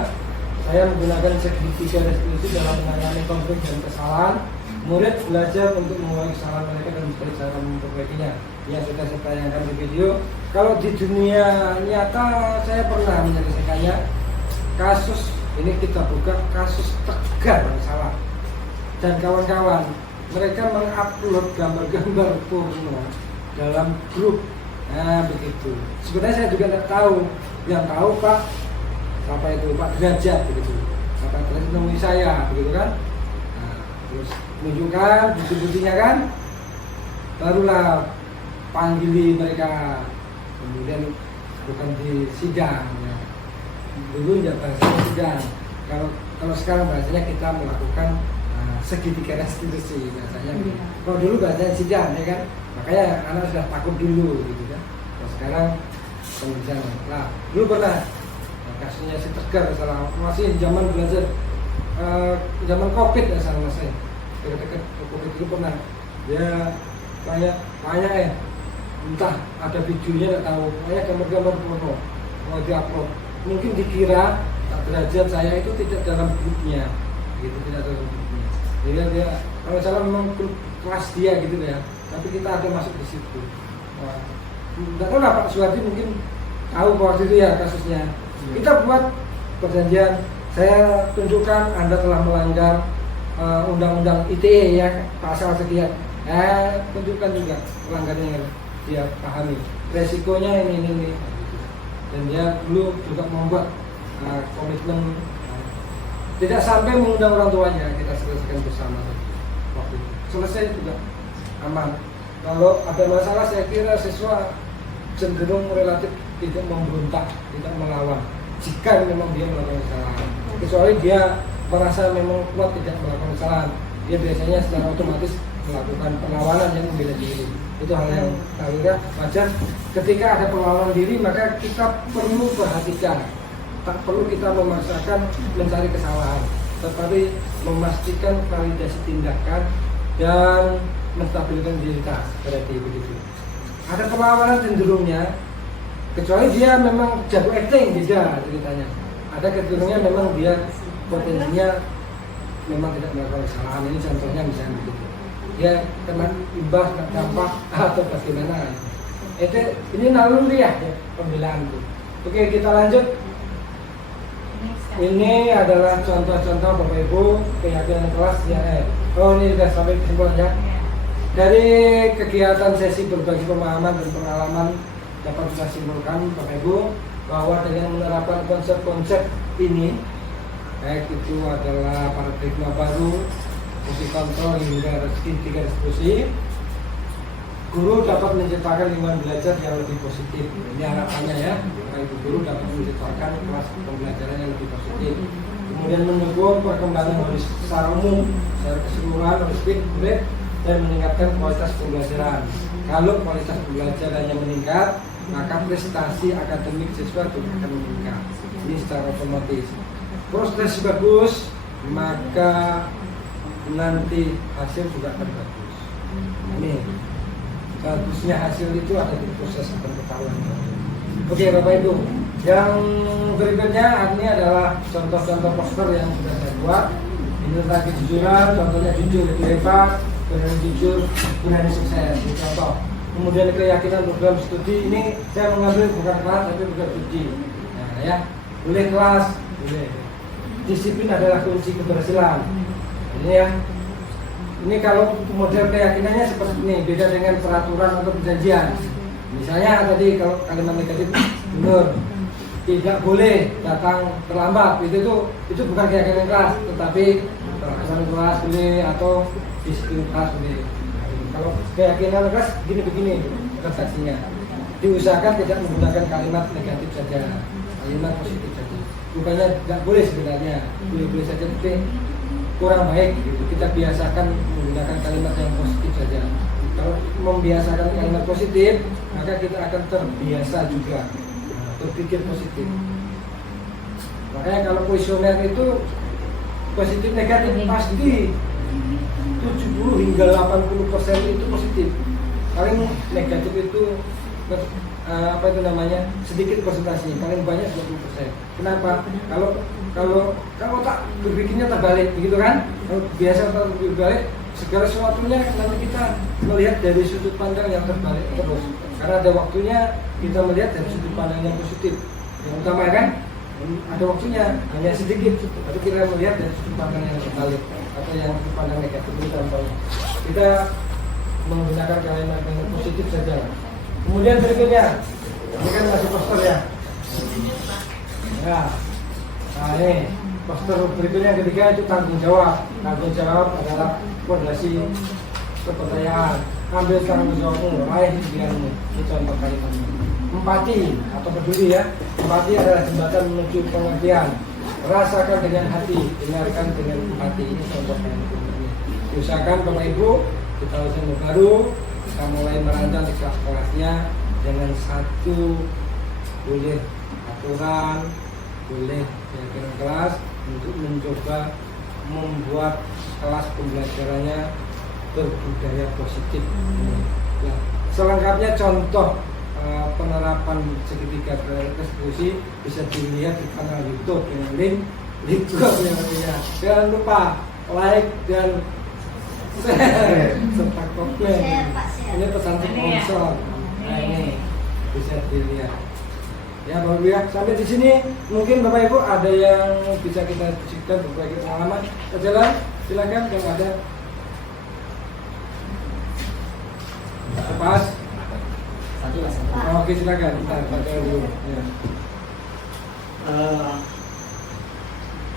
Saya menggunakan segitiga restitusi dalam menangani konflik dan kesalahan. Murid belajar untuk mengulangi kesalahan mereka dan mencari cara memperbaikinya. Yang sudah saya tayangkan di video. Kalau di dunia nyata saya pernah menyelesaikannya. Kasus ini kita buka kasus Tegar salah. Dan kawan-kawan, mereka mengupload gambar-gambar porno dalam grup. Nah begitu. Sebenarnya saya juga tidak tahu. Yang tahu Pak, siapa itu Pak Derajat begitu. Pak Derajat menemui saya begitu kan. Nah, terus menunjukkan bukti-buktinya kan. Barulah panggili mereka, kemudian bukan di sidang ya. Dulu ya bahasanya sidang, kalau sekarang bahasanya kita melakukan segitiga restitusi bahasanya. Kalau dulu bahasanya sidang ya kan, makanya anak sudah takut dulu gitu kan. Kalau sekarang pembicaraan. Nah dulu pernah kasusnya si Tegar salah, masih zaman belajar zaman COVID ya salah saya, dekat COVID itu pernah dia banyak entah ada videonya nggak tahu, banyak gambar-gambar porno mau diupload, mungkin dikira derajat saya itu tidak dalam grupnya gitu, tidak dalam grupnya, jadi dia kalau salah memang kelas dia gitu ya, tapi kita ada masuk di situ. Nggak tahu lah Pak Suwardi mungkin tahu waktu itu ya kasusnya. Kita buat perjanjian, saya tunjukkan Anda telah melanggar undang-undang ITE ya, pasal sekian. Tunjukkan juga pelanggarannya yang dia pahami. Resikonya ini. Dan dia dulu juga membuat komitmen tidak sampai mengundang orang tuanya, kita selesaikan bersama waktu itu. Selesai juga aman. Kalau ada masalah saya kira siswa cenderung relatif tidak memberontak, tidak melawan jika memang dia melakukan kesalahan, kecuali dia merasa memang kuat tidak melakukan kesalahan, dia biasanya secara otomatis melakukan perlawanan yang membela diri. Itu hal yang saya wajar. Ketika ada perlawanan diri maka kita perlu perhatikan, tak perlu kita memaksakan mencari kesalahan, tetapi memastikan validasi tindakan dan menstabilkan identitas. Berarti begitu. Ada perlawanan cenderungnya, kecuali dia memang jago acting, beda ceritanya. Ada kecenderungannya memang dia potensinya memang tidak melakukan kesalahan. Ini contohnya misalnya begitu. Dia kena imbas, kena dampak atau bagaimana. Ini naluri ya pembelaan itu. Oke, kita lanjut. Ini adalah contoh-contoh Bapak Ibu keyakinan kelas ya. Ini sudah sampai kesimpulannya. Dari kegiatan sesi berbagi pemahaman dan pengalaman dapat kita simpulkan Bapak Ibu bahwa dengan menerapkan konsep-konsep ini, baik itu adalah paradigma baru, fungsi kontrol hingga segitiga restitusi, guru dapat menciptakan lingkungan belajar yang lebih positif. Ini harapannya ya, Bapak Ibu guru dapat menciptakan kelas pembelajaran yang lebih positif. Kemudian mendukung perkembangan secara umum, secara keseluruhan, holistik, dan meningkatkan kualitas pembelajaran. Kalau kualitas pembelajarannya meningkat, maka prestasi akademik siswa juga akan meningkat. Ini secara otomatis. Proses bagus, maka nanti hasil juga akan bagus. Ini bagusnya hasil itu ada di proses pengetahuan. Oke Bapak Ibu, yang berikutnya ini adalah contoh-contoh poster yang sudah saya buat. Ini tentang kejujuran, contohnya jujur itu hebat, berani jujur, berani sukses, ini contoh. Kemudian keyakinan program studi ini saya mengambil bukan kelas tapi program studi. Nah, ya, boleh kelas, boleh. Disiplin adalah kunci keberhasilan. Ini ya. Ini kalau model keyakinannya seperti ini, beda dengan peraturan atau perjanjian. Misalnya tadi kalau kalimat negatif, benar, tidak boleh datang terlambat. Itu bukan keyakinan kelas, tetapi peraturan kelas boleh atau disiplin kelas boleh. Kalau keyakinan kelas begini redaksinya, diusahakan tidak menggunakan kalimat negatif saja, kalimat positif saja. Bukannya tidak boleh sebenarnya, boleh saja, tapi kurang baik gitu. Kita biasakan menggunakan kalimat yang positif saja. Kalau membiasakan kalimat positif, maka kita akan terbiasa juga berpikir positif. Makanya kalau kuesioner itu positif negatif pasti 70 hingga 80% itu positif. Paling negatif itu sedikit persentase, paling banyak 20%. Kenapa? Kalau tak berpikirnya terbalik, begitu kan? Kalau biasa terbalik, segala sesuatunya nanti kita melihat dari sudut pandang yang terbalik terus. Karena ada waktunya kita melihat dari sudut pandang yang positif. Yang utama kan? Ada waktunya hanya sedikit, tapi kita melihat dari sudut pandang yang terbalik atau yang sudut pandang negatif. Contohnya, kita menggunakan kalimat yang positif saja. Kemudian berikutnya, ini kan masih poster ya. Nah ini poster berikutnya ketiga itu tanggung jawab. Tanggung jawab adalah fondasi kepercayaan. ambil tanggung jawabmu, raih impianmu. Ini contoh kalimatnya. Empati atau peduli ya. Empati adalah jembatan menuju pengertian. Rasakan dengan hati, dengarkan dengan empati. Ini contoh kalimatnya. Usahakan Bapak Ibu di tahun yang baru kita mulai merancang di kelas-kelasnya dengan satu boleh aturan, boleh kegiatan kelas untuk mencoba membuat kelas pembelajarannya berbudaya positif. Nah, selengkapnya contoh penerapan segitiga restitusi bisa dilihat di kanal YouTube dengan link yang artinya. Jangan lupa like dan share serta komen. Ini pesan sponsor. Nah, ini bisa dilihat. Ya Bapak Ibu ya, sampai di sini mungkin Bapak Ibu ada yang bisa kita ceritakan berbagi pengalaman. Jalan, silakan yang ada. Pas. Oke silakan, kita baca dulu. Ya.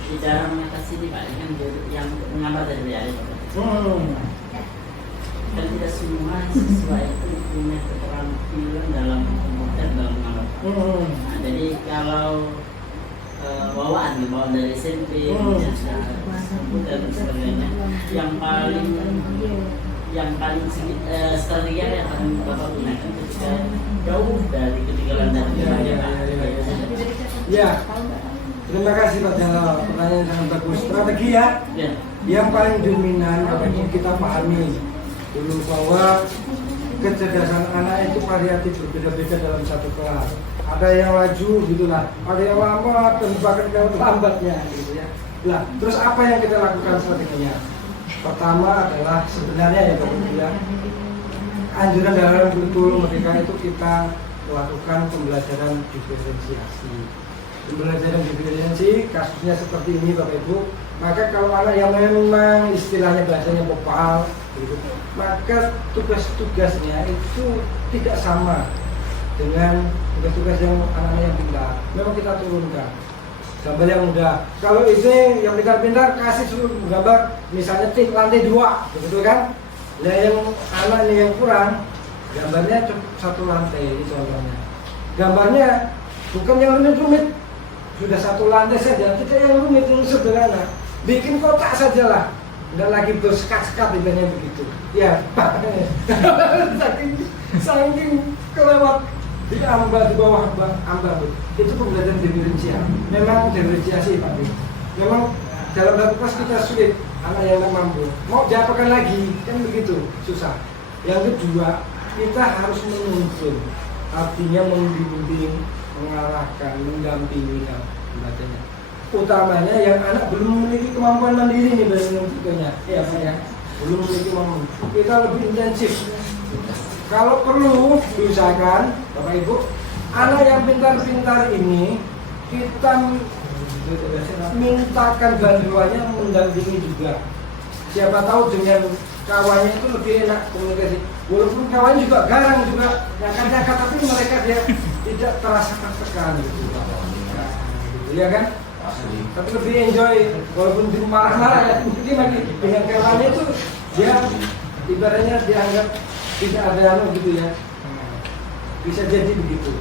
Bicara mengatasi ini Pak, ini kan yang menggambar dari WA itu. Dan tidak semua siswa itu punya keterampilan dalam komputer dalam menggambar. Nah, jadi kalau bawaan dari SMP, komputer dan sebagainya, yang paling strategi yang akan Bapak gunakan ketika jauh dari ketinggalan dari Ya. Terima kasih Pak Jalal, pertanyaan yang sangat bagus. Strategi ya. Yang paling dominan bagi kita pahami dulu bahwa kecerdasan anak itu variatif berbeda-beda dalam satu kelas. Ada yang laju gitulah, ada yang lama dan bahkan yang lambatnya gitu ya. Nah, terus apa yang kita lakukan strateginya? Pertama adalah sebenarnya ya Bapak ya, anjuran dalam kurikulum mereka itu kita melakukan pembelajaran diferensiasi. Pembelajaran diferensiasi kasusnya seperti ini Bapak Ibu. Maka kalau anak yang memang istilahnya bahasanya bopal gitu, maka tugas-tugasnya itu tidak sama dengan tugas-tugas yang anak-anak yang pintar. Memang kita turunkan gambar yang mudah. Kalau ini yang pintar-pintar kasih suruh gambar misalnya lantai 2, begitu kan? Nah yang anak ini yang kurang gambarnya satu lantai, ini contohnya. Gambarnya bukan yang rumit-rumit, sudah satu lantai saja, tidak yang rumit, yang sederhana. Bikin kotak sajalah, nggak lagi bersekat-sekat ibaratnya begitu. Ya, saking kelewat di amba di bawah amba itu pembelajaran diferensiasi. Memang diferensiasi Pak. Memang dalam satu kelas kita sulit, anak yang tidak mampu. Mau diapakan lagi kan begitu susah. Yang kedua kita harus menuntun, artinya membimbing, mengarahkan, mendampingi pembelajarannya. Utamanya yang anak belum memiliki kemampuan mandiri nih contohnya, ya Pak ya, belum memiliki kemampuan. Kita lebih intensif. Kalau perlu diusahakan Bapak Ibu, anak yang pintar-pintar ini kita mintakan bantuannya mendampingi juga. Siapa tahu dengan kawannya itu lebih enak komunikasi. Walaupun kawannya juga garang juga, nyakar-nyakar, tapi mereka dia tidak terasa tertekan gitu. Gitu ya kan? Tapi lebih enjoy, walaupun di marah-marah ya, mungkin lagi dengan kawannya itu dia ibaratnya dianggap tidak ada gitu ya. Bisa jadi begitu.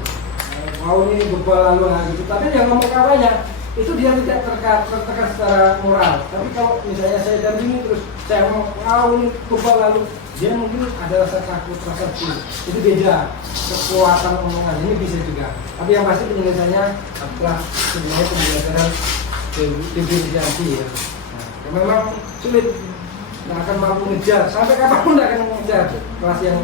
Mau ini bebal lalu gitu, tapi yang ngomong kawannya itu dia tidak tertekan secara moral. Tapi kalau misalnya saya dampingi terus saya ngomong ini bebal lalu, dia mungkin ada rasa takut, rasa takut. Itu beda kekuatan omongan, ini bisa juga. Tapi yang pasti penyelesaiannya adalah sebenarnya pembelajaran diferensiasi ya. Nah, memang sulit, nggak akan mampu ngejar sampai kapanpun nggak akan mengejar kelas yang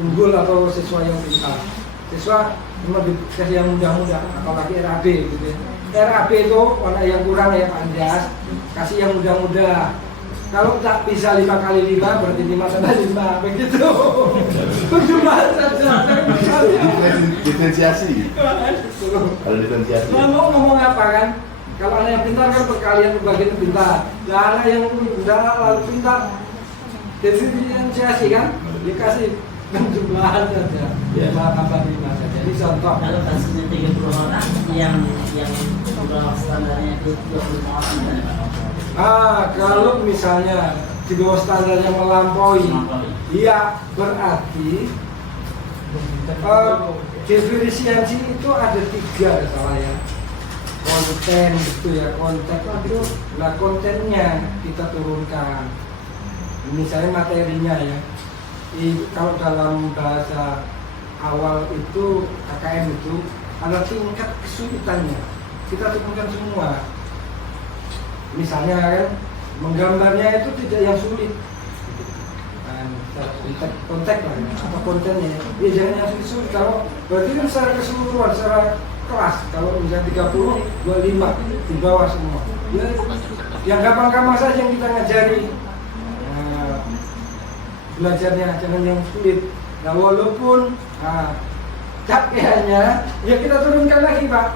unggul atau siswa yang pintar. Siswa cuma dikasih yang mudah-mudah, apalagi RAB gitu ya. RAB itu warna yang kurang ya Pak Anjas, kasih yang mudah-mudah. Kalau tak bisa 5 kali 5 berarti 5 tambah 5 begitu. Percuma saja. Diferensiasi. Kalau diferensiasi. Ngomong apa kan? Kalau anak yang pintar kan perkalian pembagian pintar. Nah, anak yang udah lalu pintar diferensiasi kan? Dikasih penjumlahan saja. Ya, 5 tambah 5 saja. Ini contoh. Kalau kasusnya 30 orang yang jumlah standarnya itu 25 orang. Kalau misalnya di bawah standar yang melampaui. Iya, berarti definisi itu ada 3 salah ya. Konten gitu ya, konten itu, nah kontennya kita turunkan. Misalnya materinya ya. Kalau dalam bahasa awal itu KKM itu ada tingkat kesulitannya. Kita turunkan semua. Misalnya kan menggambarnya itu tidak yang sulit. Konteks lah ya, apa kontennya. Ya jangan yang sulit. Kalau berarti kan secara keseluruhan, secara kelas. Kalau misalnya 30, 25 di bawah semua. Ya, yang gampang-gampang saja yang kita ngajari. Belajarnya jangan yang sulit. Nah walaupun capaiannya ya kita turunkan lagi Pak.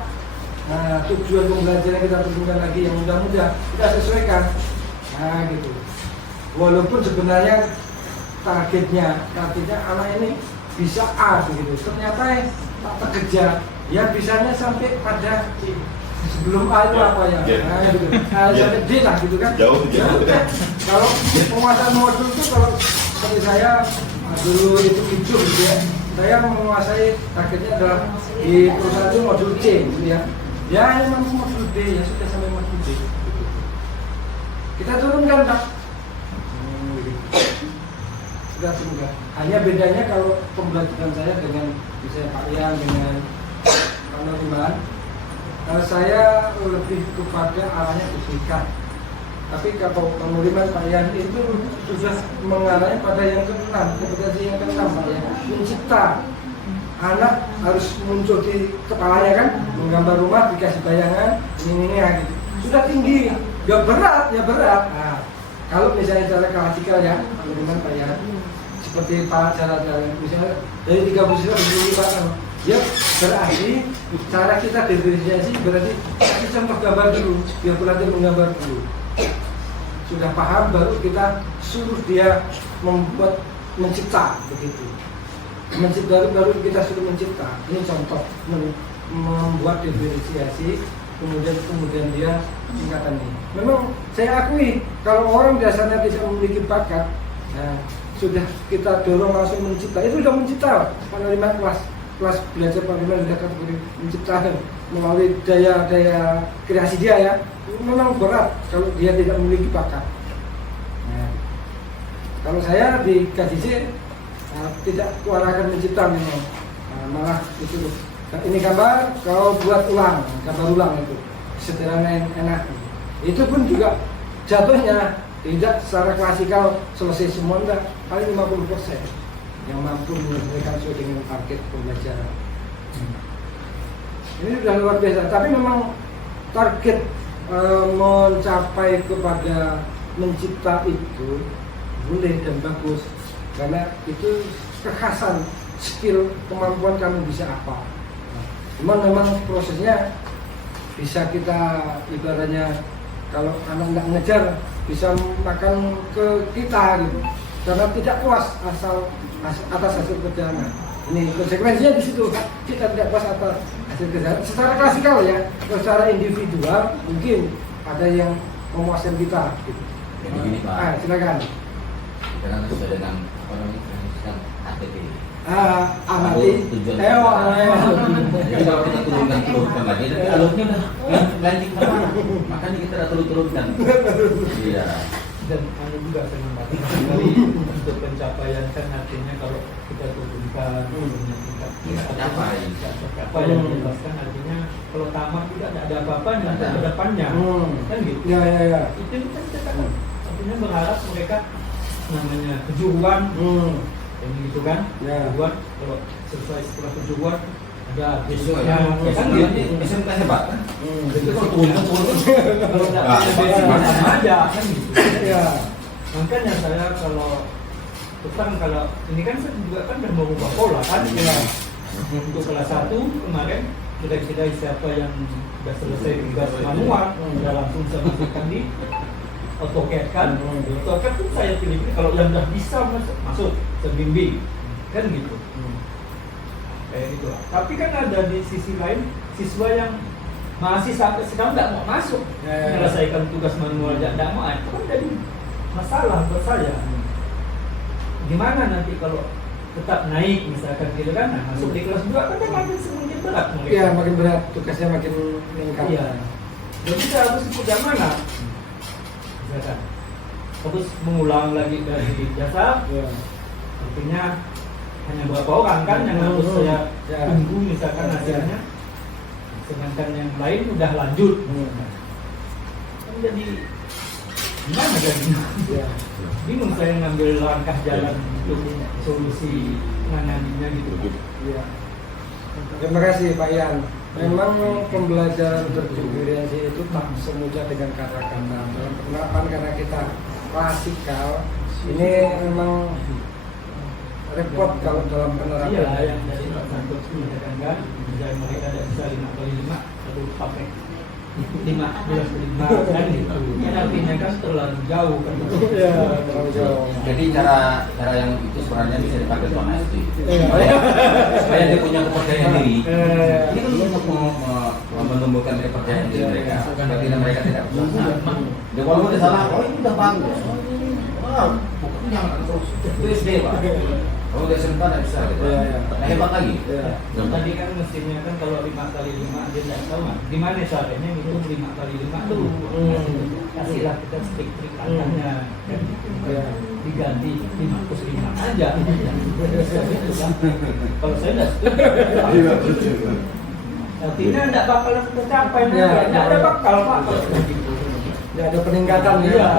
Nah tujuan pembelajaran kita turunkan lagi yang mudah-mudah kita sesuaikan. Nah gitu. Walaupun sebenarnya targetnya anak ini bisa A begitu. Ternyata tak terkejar. Ya bisanya sampai pada sebelum A itu apa ya? Nah gitu. Sampai D lah gitu kan. Jauh. Kalau penguasaan modul itu kalau seperti saya dulu itu gitu ya. Saya menguasai targetnya adalah di perusahaan itu modul C gitu ya. Ya memang modul D ya sudah sampai modul D. Kita turunkan Pak. Sudah turunkan. Hanya bedanya kalau pembelajaran saya dengan misalnya Pak Ian dengan Pak Nuriman, saya lebih kepada arahnya diberikan. Tapi kalau penulisan Pak Ian itu sudah mengarahnya pada yang ke-6, kompetensi yang ke-6 Pak Ian. Mencipta. Anak harus muncul di kepalanya kan, menggambar rumah, dikasih bayangan, ini gitu. Sudah tinggi, ya berat. Nah, kalau misalnya cara klasikal ya, penulisan Pak Ian, seperti cara misalnya dari 30 sila menjadi 45, ya berarti cara kita diferensiasi berarti kasih contoh gambar dulu, biar belajar menggambar dulu. Sudah paham baru kita suruh dia mencipta begitu. Mencipta baru kita suruh mencipta. Ini contoh membuat diferensiasi kemudian dia tingkatan ini. Memang saya akui kalau orang dasarnya tidak memiliki bakat, nah, sudah kita dorong langsung mencipta. Itu sudah mencipta. Penerima kelas belajar penerima sudah kategori mencipta melalui daya kreasi dia ya. Memang berat kalau dia tidak memiliki bakat. Nah, kalau saya di KJC tidak kuarahkan mencipta memang, malah itu ini gambar kau buat ulang, gambar ulang itu sederhana enak. Itu pun juga jatuhnya tidak secara klasikal selesai semua, enggak, paling 50% yang mampu menyelesaikan sesuai dengan target pembelajaran. Ini sudah luar biasa, tapi memang target mencapai kepada mencipta itu boleh dan bagus karena itu kekhasan skill kemampuan kamu bisa apa. Memang prosesnya bisa kita ibaratnya kalau anak nggak ngejar bisa makan ke kita gitu karena tidak puas atas hasil kerjaan. Ini konsekuensinya di situ, kita tidak puas atas hasil kerjaan. Secara klasikal ya, secara individual mungkin ada yang memuaskan kita. Gitu. Jadi gini Pak. Silakan. Kita kan sesuai dengan ATP. Amati. Jadi kalau kita turunkan lagi, nanti alurnya udah ganti kemana? Makanya kita udah turunkan. Iya. Dan ada juga penempatan untuk pencapaian kan artinya kalau kita turunkan apa yang dijelaskan artinya kalau tamat tidak ada apa-apanya ada ke depannya kan gitu ya. Itu kan kita kan artinya berharap mereka namanya kejuruan yang gitu kan kejuruan kalau selesai setelah kejuruan ada besoknya kan gitu SMK hebat kan itu kalau turun aja kan gitu ya. Makanya saya kalau ini kan saya juga kan udah mengubah pola kan ya. Untuk kelas 1 kemarin kira-kira siapa yang sudah selesai tugas manual sudah langsung saya masukkan di AutoCAD kan. AutoCAD pun saya pilih kalau yang sudah bisa masuk sebimbing kan gitu. Kayak gitu lah. Tapi kan ada di sisi lain siswa yang masih sampai sekarang tidak mau masuk menyelesaikan tugas manual aja tidak mau, itu kan jadi masalah buat saya. Gimana nanti kalau tetap naik misalkan gitu kan, nah, masuk di kelas 2 kan dia makin semakin berat. Iya, makin berat, tugasnya makin meningkat. Iya. Jadi kita harus ikut yang mana? Misalkan harus mengulang lagi dari jasa. Iya. Artinya hanya berapa orang kan yang harus saya tunggu misalkan hasilnya. Sedangkan yang lain udah lanjut. Kan jadi gimana jadinya? Iya. Bingung saya ngambil langkah jalan untuk solusi menanganinya gitu. Iya. Terima kasih Pak Ian. Memang pembelajaran berdifferensi itu tak semudah dengan kata-kata. Dalam penerapan karena kita klasikal, ini memang repot kalau dalam penerapan. Iya, yang dari Pak Santos menyatakan kan, dan mereka tidak bisa 5x5 atau pakai 15x5 kan gitu. Kan artinya kan terlalu jauh kan. Iya, terlalu jauh. Jadi cara yang itu sebenarnya bisa dipakai sama SD. Supaya dia punya kepercayaan diri. Ini kan untuk menumbuhkan kepercayaan diri mereka. Berarti mereka tidak berusaha. Dia walaupun dia salah, oh ini udah bagus. Wah, pokoknya jangan terus. Itu SD Pak. Oh dia SMP tidak bisa gitu. Nah hebat lagi. Tadi kan mesinnya kan kalau 5x5 dia tidak tahu kan. Gimana caranya ngitung 5x5 tuh. Kasihlah kita trik-trik angkanya. Diganti 5+5 aja. Kalau saya tidak setuju. Artinya tidak bakalan tercapai. Tidak ada bakal Pak kalau seperti itu. Tidak ada peningkatan ya. Iya.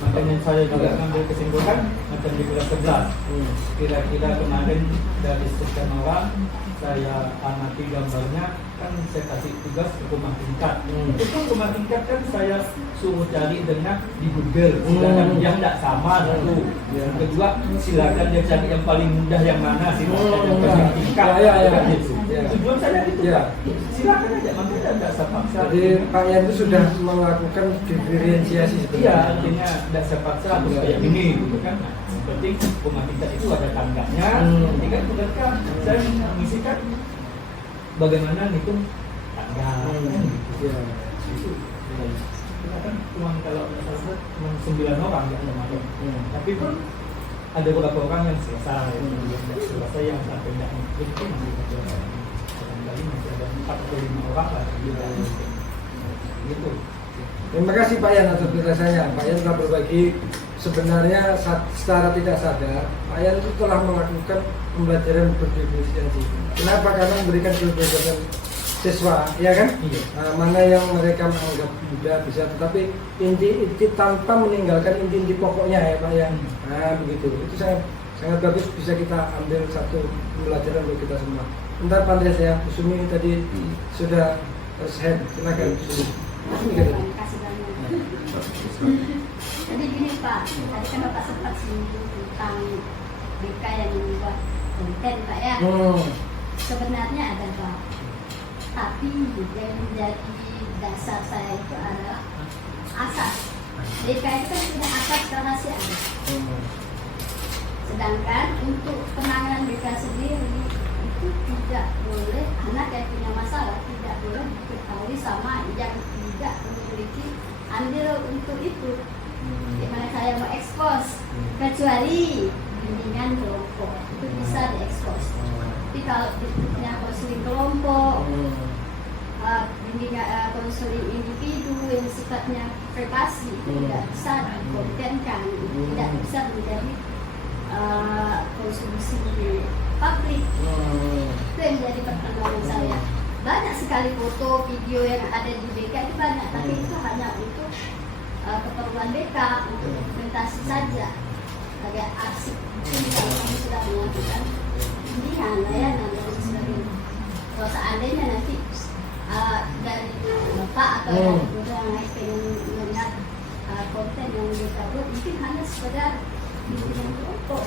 Makanya saya juga mengambil kesimpulan macam di kelas 11. Kira-kira kemarin dari sekian orang saya amati gambarnya, kan saya kasih tugas ke rumah tingkat. Itu rumah tingkat kan saya suruh cari dengan di Google. Silakan yang tidak sama satu. Yang kedua silakan dia cari yang paling mudah yang mana sih yang paling tingkat. Tujuan saya gitu Pak. Silakan aja, makanya tidak saya paksa. Jadi Pak Ian itu sudah melakukan diferensiasi sebenarnya. Iya, artinya tidak saya paksa harus kayak gini gitu kan. Yang penting rumah tingkat itu ada tangganya. Nanti kan mereka saya mengisikan bagaimana ngitung tangga. Iya. Kita kan cuma kalau misalnya cuma 9 orang yang termasuk. Tapi pun ada beberapa orang yang selesai. Yang selesai yang sampai tidak mungkin itu masih ada. Kali masih ada 4 atau 5 orang lah. Gitu. Terima kasih Pak Ian atas penjelasannya. Pak Ian telah berbagi. Sebenarnya secara tidak sadar Pak Ian itu telah melakukan pembelajaran berdifferensiasi. Kenapa? Karena memberikan kebebasan siswa, ya kan? Iya. Mana yang mereka menganggap mudah bisa, tetapi inti tanpa meninggalkan inti pokoknya ya Pak Ian. Nah begitu. Itu sangat bagus, bisa kita ambil satu pembelajaran untuk kita semua. Bentar Pak Andreas ya, Kusumi tadi sudah tersehat. Silakan Kusumi. Terima kasih banyak. Jadi gini Pak, tadi kan Bapak sempat singgung tentang BK yang membuat konten Pak ya. Sebenarnya ada Pak, tapi yang menjadi dasar saya itu adalah asas. BK itu kan punya asas kerahasiaan. Sedangkan untuk penanganan BK sendiri itu tidak boleh anak yang punya masalah tidak boleh diketahui sama yang tidak memiliki andil untuk itu. Dimana saya mau ekspos, kecuali bimbingan kelompok itu bisa diekspos. Tapi kalau punya konseling kelompok, bimbingan konseling individu yang sifatnya privasi itu tidak bisa dikontenkan, tidak bisa menjadi konsumsi publik. Itu yang menjadi pertimbangan saya. Banyak sekali foto, video yang ada di BK itu banyak, tapi itu hanya untuk keperluan BK, untuk dokumentasi saja. Agak arsip. Kalau kami sudah melakukan bimbingan, layanan dan sebagainya. Kalau seandainya nanti dari Bapak atau dari yang lain pengen melihat konten yang BK buat, mungkin hanya sekedar bimbingan kelompok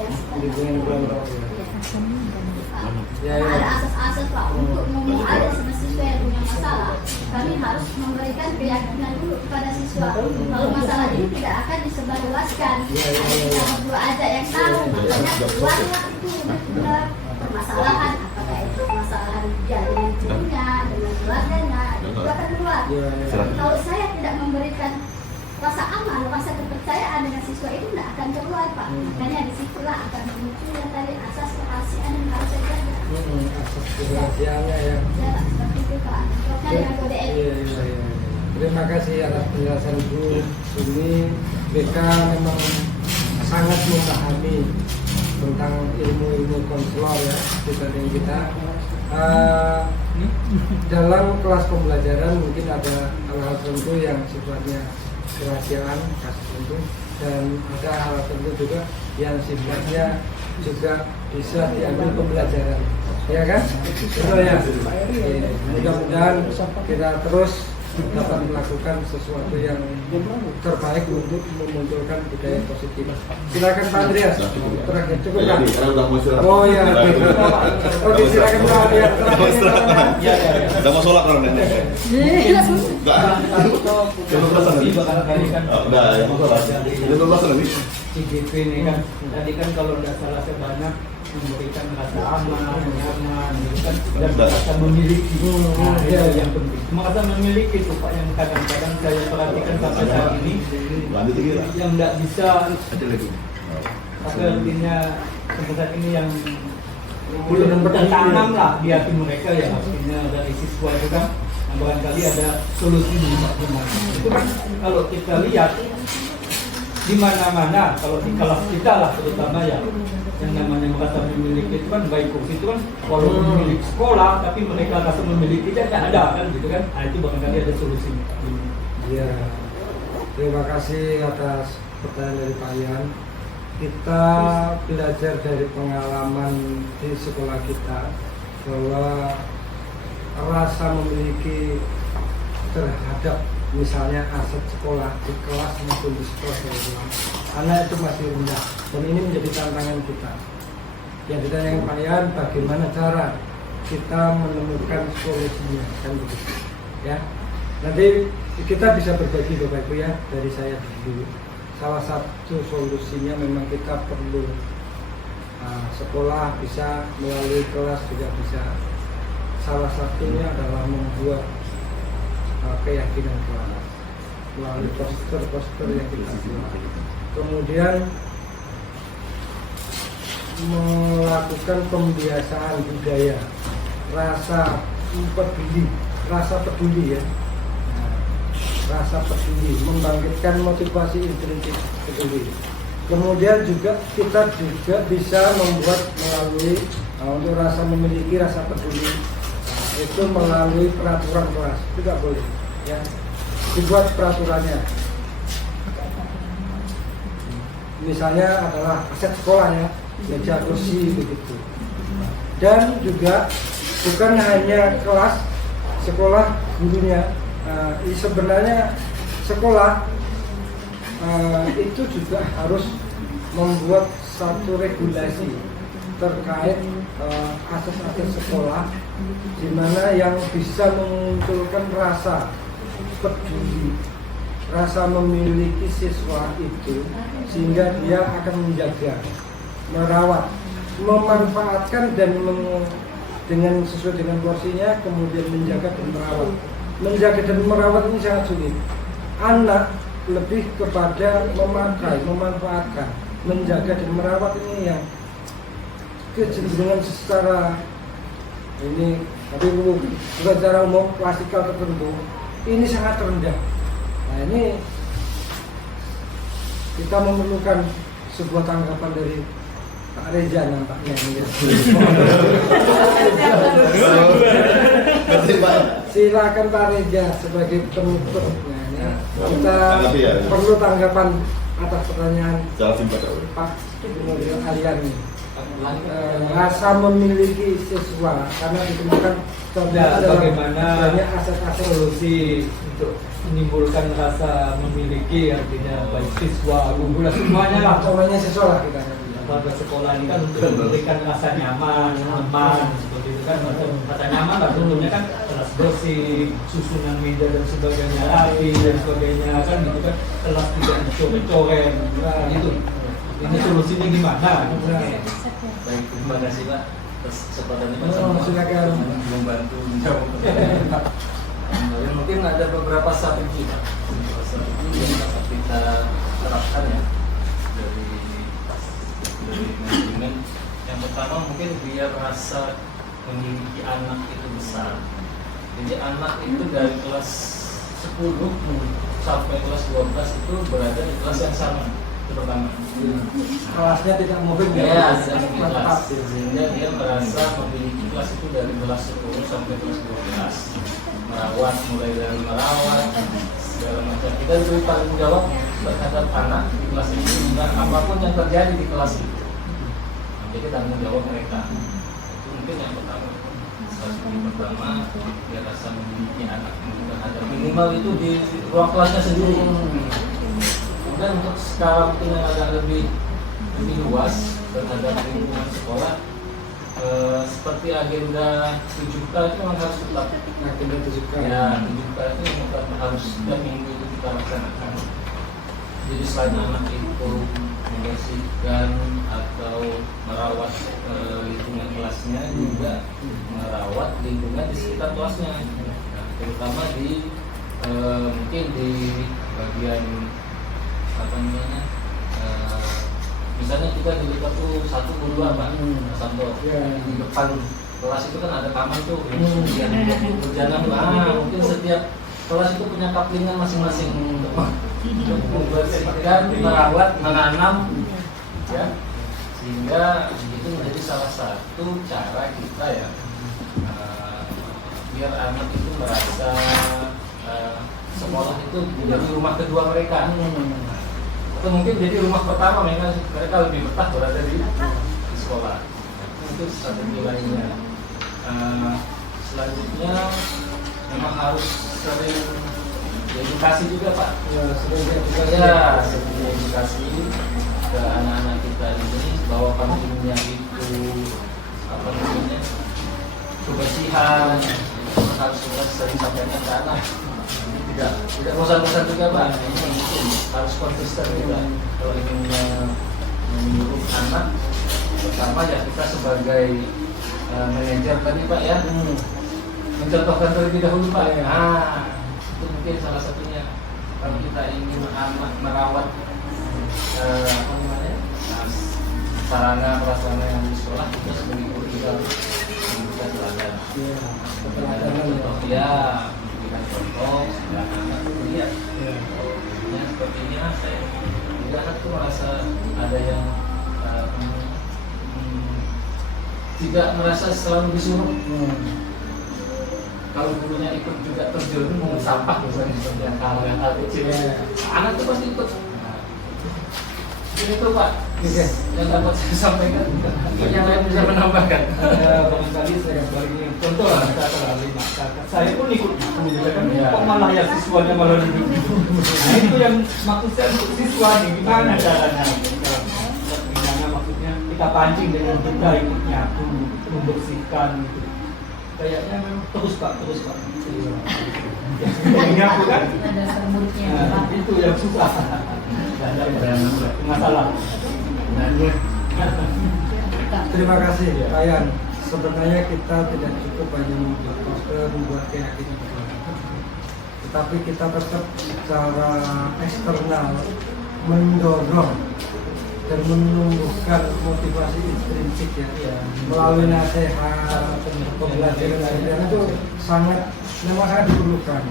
yang ada asas-asas Pak untuk ada siswa yang punya masalah. Kami harus memberikan keyakinan dulu kepada siswa kalau masalah ini tidak akan disebarluaskan. Kita berdua aja yang tahu, makanya keluarlah itu benar permasalahan, apakah itu permasalahan dia dengan ibunya, dengan keluarganya, itu akan keluar. Kalau saya tidak memberikan rasa aman, rasa kepercayaan dengan siswa itu tidak akan keluar Pak. Makanya disitulah akan muncul yang tadi asas kerahasiaan yang harus saya jaga. Asas kerahasiaannya ya. Ya, seperti itu Pak. Pokoknya dengan kode etik. Iya. Terima kasih atas penjelasan Bu Sumi. BK memang sangat memahami tentang ilmu-ilmu konselor ya dibanding kita. Dalam kelas pembelajaran mungkin ada hal-hal tertentu yang sifatnya kerahasiaan kasus tertentu, dan ada hal tertentu juga yang sifatnya juga bisa diambil pembelajaran, ya kan? Betul ya. Mudah-mudahan kita terus dapat melakukan sesuatu yang terbaik untuk memunculkan budaya positif. Silakan Pak Andreas. Terakhir cukup kan? Karena udah mau istirahat. Oh ya. Oke, silakan Pak Andreas. Udah mau sholat kalau nenek. Enggak. Udah, ya mau sholat. Udah mau sholat nih. CGP ini kan tadi kan kalau tidak salah sebanyak memberikan rasa aman, nyaman, gitu kan, dan rasa memiliki. Nah, itu yang penting. Cuma rasa memiliki itu Pak yang kadang-kadang saya perhatikan sampai saat ini yang tidak bisa. Tapi artinya sampai saat ini yang belum tertanam lah di hati mereka ya, artinya dari siswa itu kan. Nah, barangkali ada solusi di mana. Itu kan kalau kita lihat di mana-mana, kalau di kelas kita lah terutama ya, yang namanya merasa memiliki itu kan baik kursi itu kan kalau memiliki sekolah tapi mereka rasa memiliki dia tidak ada kan gitu kan. Nah, itu barangkali ada solusinya. Iya. Terima kasih atas pertanyaan dari Pak Ian. Kita belajar dari pengalaman di sekolah kita bahwa rasa memiliki terhadap misalnya aset sekolah di kelas maupun di sekolah anak itu masih rendah, dan ini menjadi tantangan kita. Yang ditanyakan Pak Ian, bagaimana cara kita menemukan solusinya, kan begitu ya. Nanti kita bisa berbagi Bapak Ibu ya, dari saya dulu. Salah satu solusinya memang kita perlu sekolah bisa melalui kelas juga bisa. Salah satunya adalah membuat keyakinan kelas melalui poster-poster yang kita buat. Kemudian melakukan pembiasaan budaya rasa peduli ya. Rasa peduli, membangkitkan motivasi intrinsik peduli. Kemudian juga kita juga bisa membuat melalui untuk rasa memiliki rasa peduli itu melalui peraturan kelas juga boleh ya, dibuat peraturannya. Misalnya adalah aset sekolah ya, meja kursi begitu. Dan juga bukan hanya kelas sekolah gurunya, sebenarnya sekolah itu juga harus membuat satu regulasi terkait aset-aset sekolah, di mana yang bisa memunculkan rasa peduli, rasa memiliki siswa itu, sehingga dia akan menjaga, merawat, memanfaatkan dan dengan sesuai dengan porsinya, kemudian menjaga dan merawat. Menjaga dan merawat ini sangat sulit. Anak lebih kepada memakai, memanfaatkan. Menjaga dan merawat ini yang kecenderungan secara ini, tapi bukan secara umum klasikal tertentu ini sangat rendah. Nah, ini kita memerlukan sebuah tanggapan dari Pak Reza nampaknya ini. Silakan Pak Reza sebagai penutup. Nah, kita perlu tanggapan atas pertanyaan Pak Alian ini. Rasa memiliki siswa karena ditemukan bagaimana aset-aset solusi untuk menimbulkan rasa memiliki, artinya baik siswa, guru semuanya lah, semuanya siswa lah kita. Pada sekolah ini kan untuk memberikan rasa nyaman, aman seperti itu kan, rasa nyaman lah tentunya kan kelas bersih, susunan meja dan sebagainya rapi dan sebagainya kan gitu kan, kelas tidak dicoret-coret gitu. Ini solusinya gimana? Baik, terima kasih Pak atas kesempatannya Pak. Silakan membantu menjawab. Mungkin ada beberapa strategi Pak. masukan ya dari manajemen. Yang pertama mungkin biar rasa memiliki anak itu besar. Jadi anak itu dari kelas 10 sampai kelas 12 itu berada di kelas yang sama. Itu pertama. Kelasnya tidak moving Ya, tidak memiliki kelas. Sehingga dia merasa memiliki kelas itu dari kelas 10 sampai kelas 12. Merawat, mulai dari merawat segala macam. Kita diberi tanggung jawab terhadap anak di kelas itu dan apapun yang terjadi di kelas itu. Jadi tanggung jawab mereka. Itu mungkin yang pertama. Strategi pertama dia rasa memiliki anak terhadap minimal itu di ruang kelasnya sendiri. Kemudian untuk skala mungkin yang agak lebih luas terhadap lingkungan sekolah, seperti agenda 7K itu memang harus tetap. Agenda 7K. Ya, 7K itu memang harus setiap minggu itu kita laksanakan. Jadi selain anak itu membersihkan atau merawat lingkungan kelasnya, juga merawat lingkungan di sekitar kelasnya. Nah, terutama di mungkin di bagian apa namanya, misalnya kita di dekat tuh 1-2 Pak Santo, di depan kelas itu kan ada taman tuh yang berjalan. Mungkin setiap kelas itu punya kaplingan masing-masing untuk membersihkan, merawat, menanam, ya, sehingga itu menjadi salah satu cara kita ya biar anak itu merasa sekolah itu menjadi rumah kedua mereka. Atau mungkin jadi rumah pertama mereka lebih betah berada di sekolah. Itu strategi lainnya. Selanjutnya memang harus sering edukasi juga Pak. Sering edukasi ke anak-anak kita ini bahwa pentingnya itu apa namanya, kebersihan harus sering sampaikan ke anak. Tidak bosan-bosan juga Pak. Ini mungkin harus konsisten juga kalau ingin menyuruh anak. Pertama ya kita sebagai manajer tadi Pak ya, mencontohkan terlebih dahulu Pak. Itu mungkin salah satunya kalau kita ingin anak merawat apa namanya, sarana prasarana yang di sekolah, kita sebagai guru juga memberikan teladan. Contoh ya, memberikan contoh sehingga anak lihat. Ya seperti ini saya juga anak tuh merasa ada yang tidak merasa selalu disuruh. Kalau gurunya ikut juga terjun mau sampah misalnya seperti yang hal kecil, anak tuh pasti ikut. Ini tuh Pak, yang dapat saya sampaikan. Yang lain bisa menambahkan. Barangkali saya bagi contoh lah, kata lima kakak. Saya pun ikut kan, kok malah ya siswanya malah duduk. Nah itu yang maksud saya untuk siswa nih, gimana caranya? Gimana maksudnya kita pancing dengan kita ikutnya, membersihkan gitu. Kayaknya memang terus Pak. Ini aku kan? Nah, itu yang susah. Masalah. Terima kasih Pak Yan. Sebenarnya kita tidak cukup hanya membuat poster, membuat keyakinan, tetapi kita tetap secara eksternal mendorong dan menumbuhkan motivasi intrinsik ya, melalui nasihat, pembelajaran itu memang sangat diperlukan.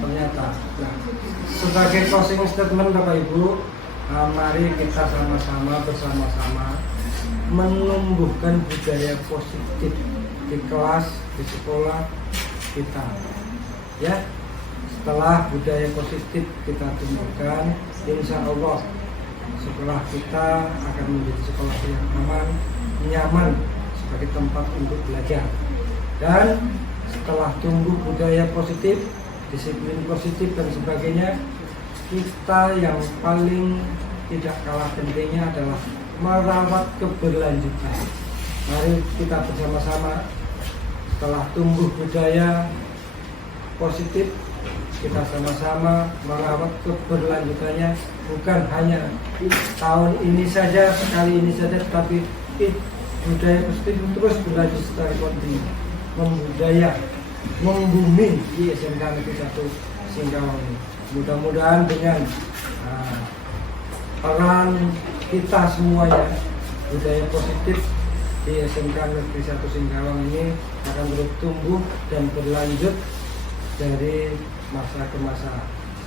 Ternyata. Nah, sebagai closing statement Bapak Ibu, mari kita bersama-sama menumbuhkan budaya positif di kelas, di sekolah kita. Ya, setelah budaya positif kita tumbuhkan, insya Allah sekolah kita akan menjadi sekolah yang aman, nyaman sebagai tempat untuk belajar. Dan setelah tumbuh budaya positif, disiplin positif dan sebagainya, kita yang paling tidak kalah pentingnya adalah merawat keberlanjutan. Mari kita bersama-sama setelah tumbuh budaya positif, kita sama-sama merawat keberlanjutannya, bukan hanya tahun ini saja, sekali ini saja, tetapi budaya positif terus berlanjut secara kontinu, membumi di SMK Negeri 1 Singkawang. Mudah-mudahan dengan peran kita semuanya, budaya positif di SMK Negeri 1 Singkawang ini akan terus tumbuh dan berlanjut dari masa ke masa.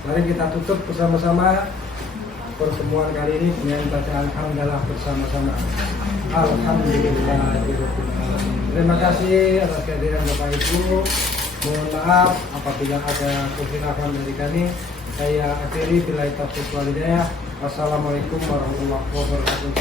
Mari kita tutup bersama-sama pertemuan kali ini dengan bacaan hamdalah bersama-sama. Alhamdulillah. Terima kasih atas kehadiran Bapak Ibu. Mohon maaf apabila ada kekhilafan dari kami. Saya akhiri bila taufiq wal hidayah. Wassalamualaikum warahmatullahi wabarakatuh.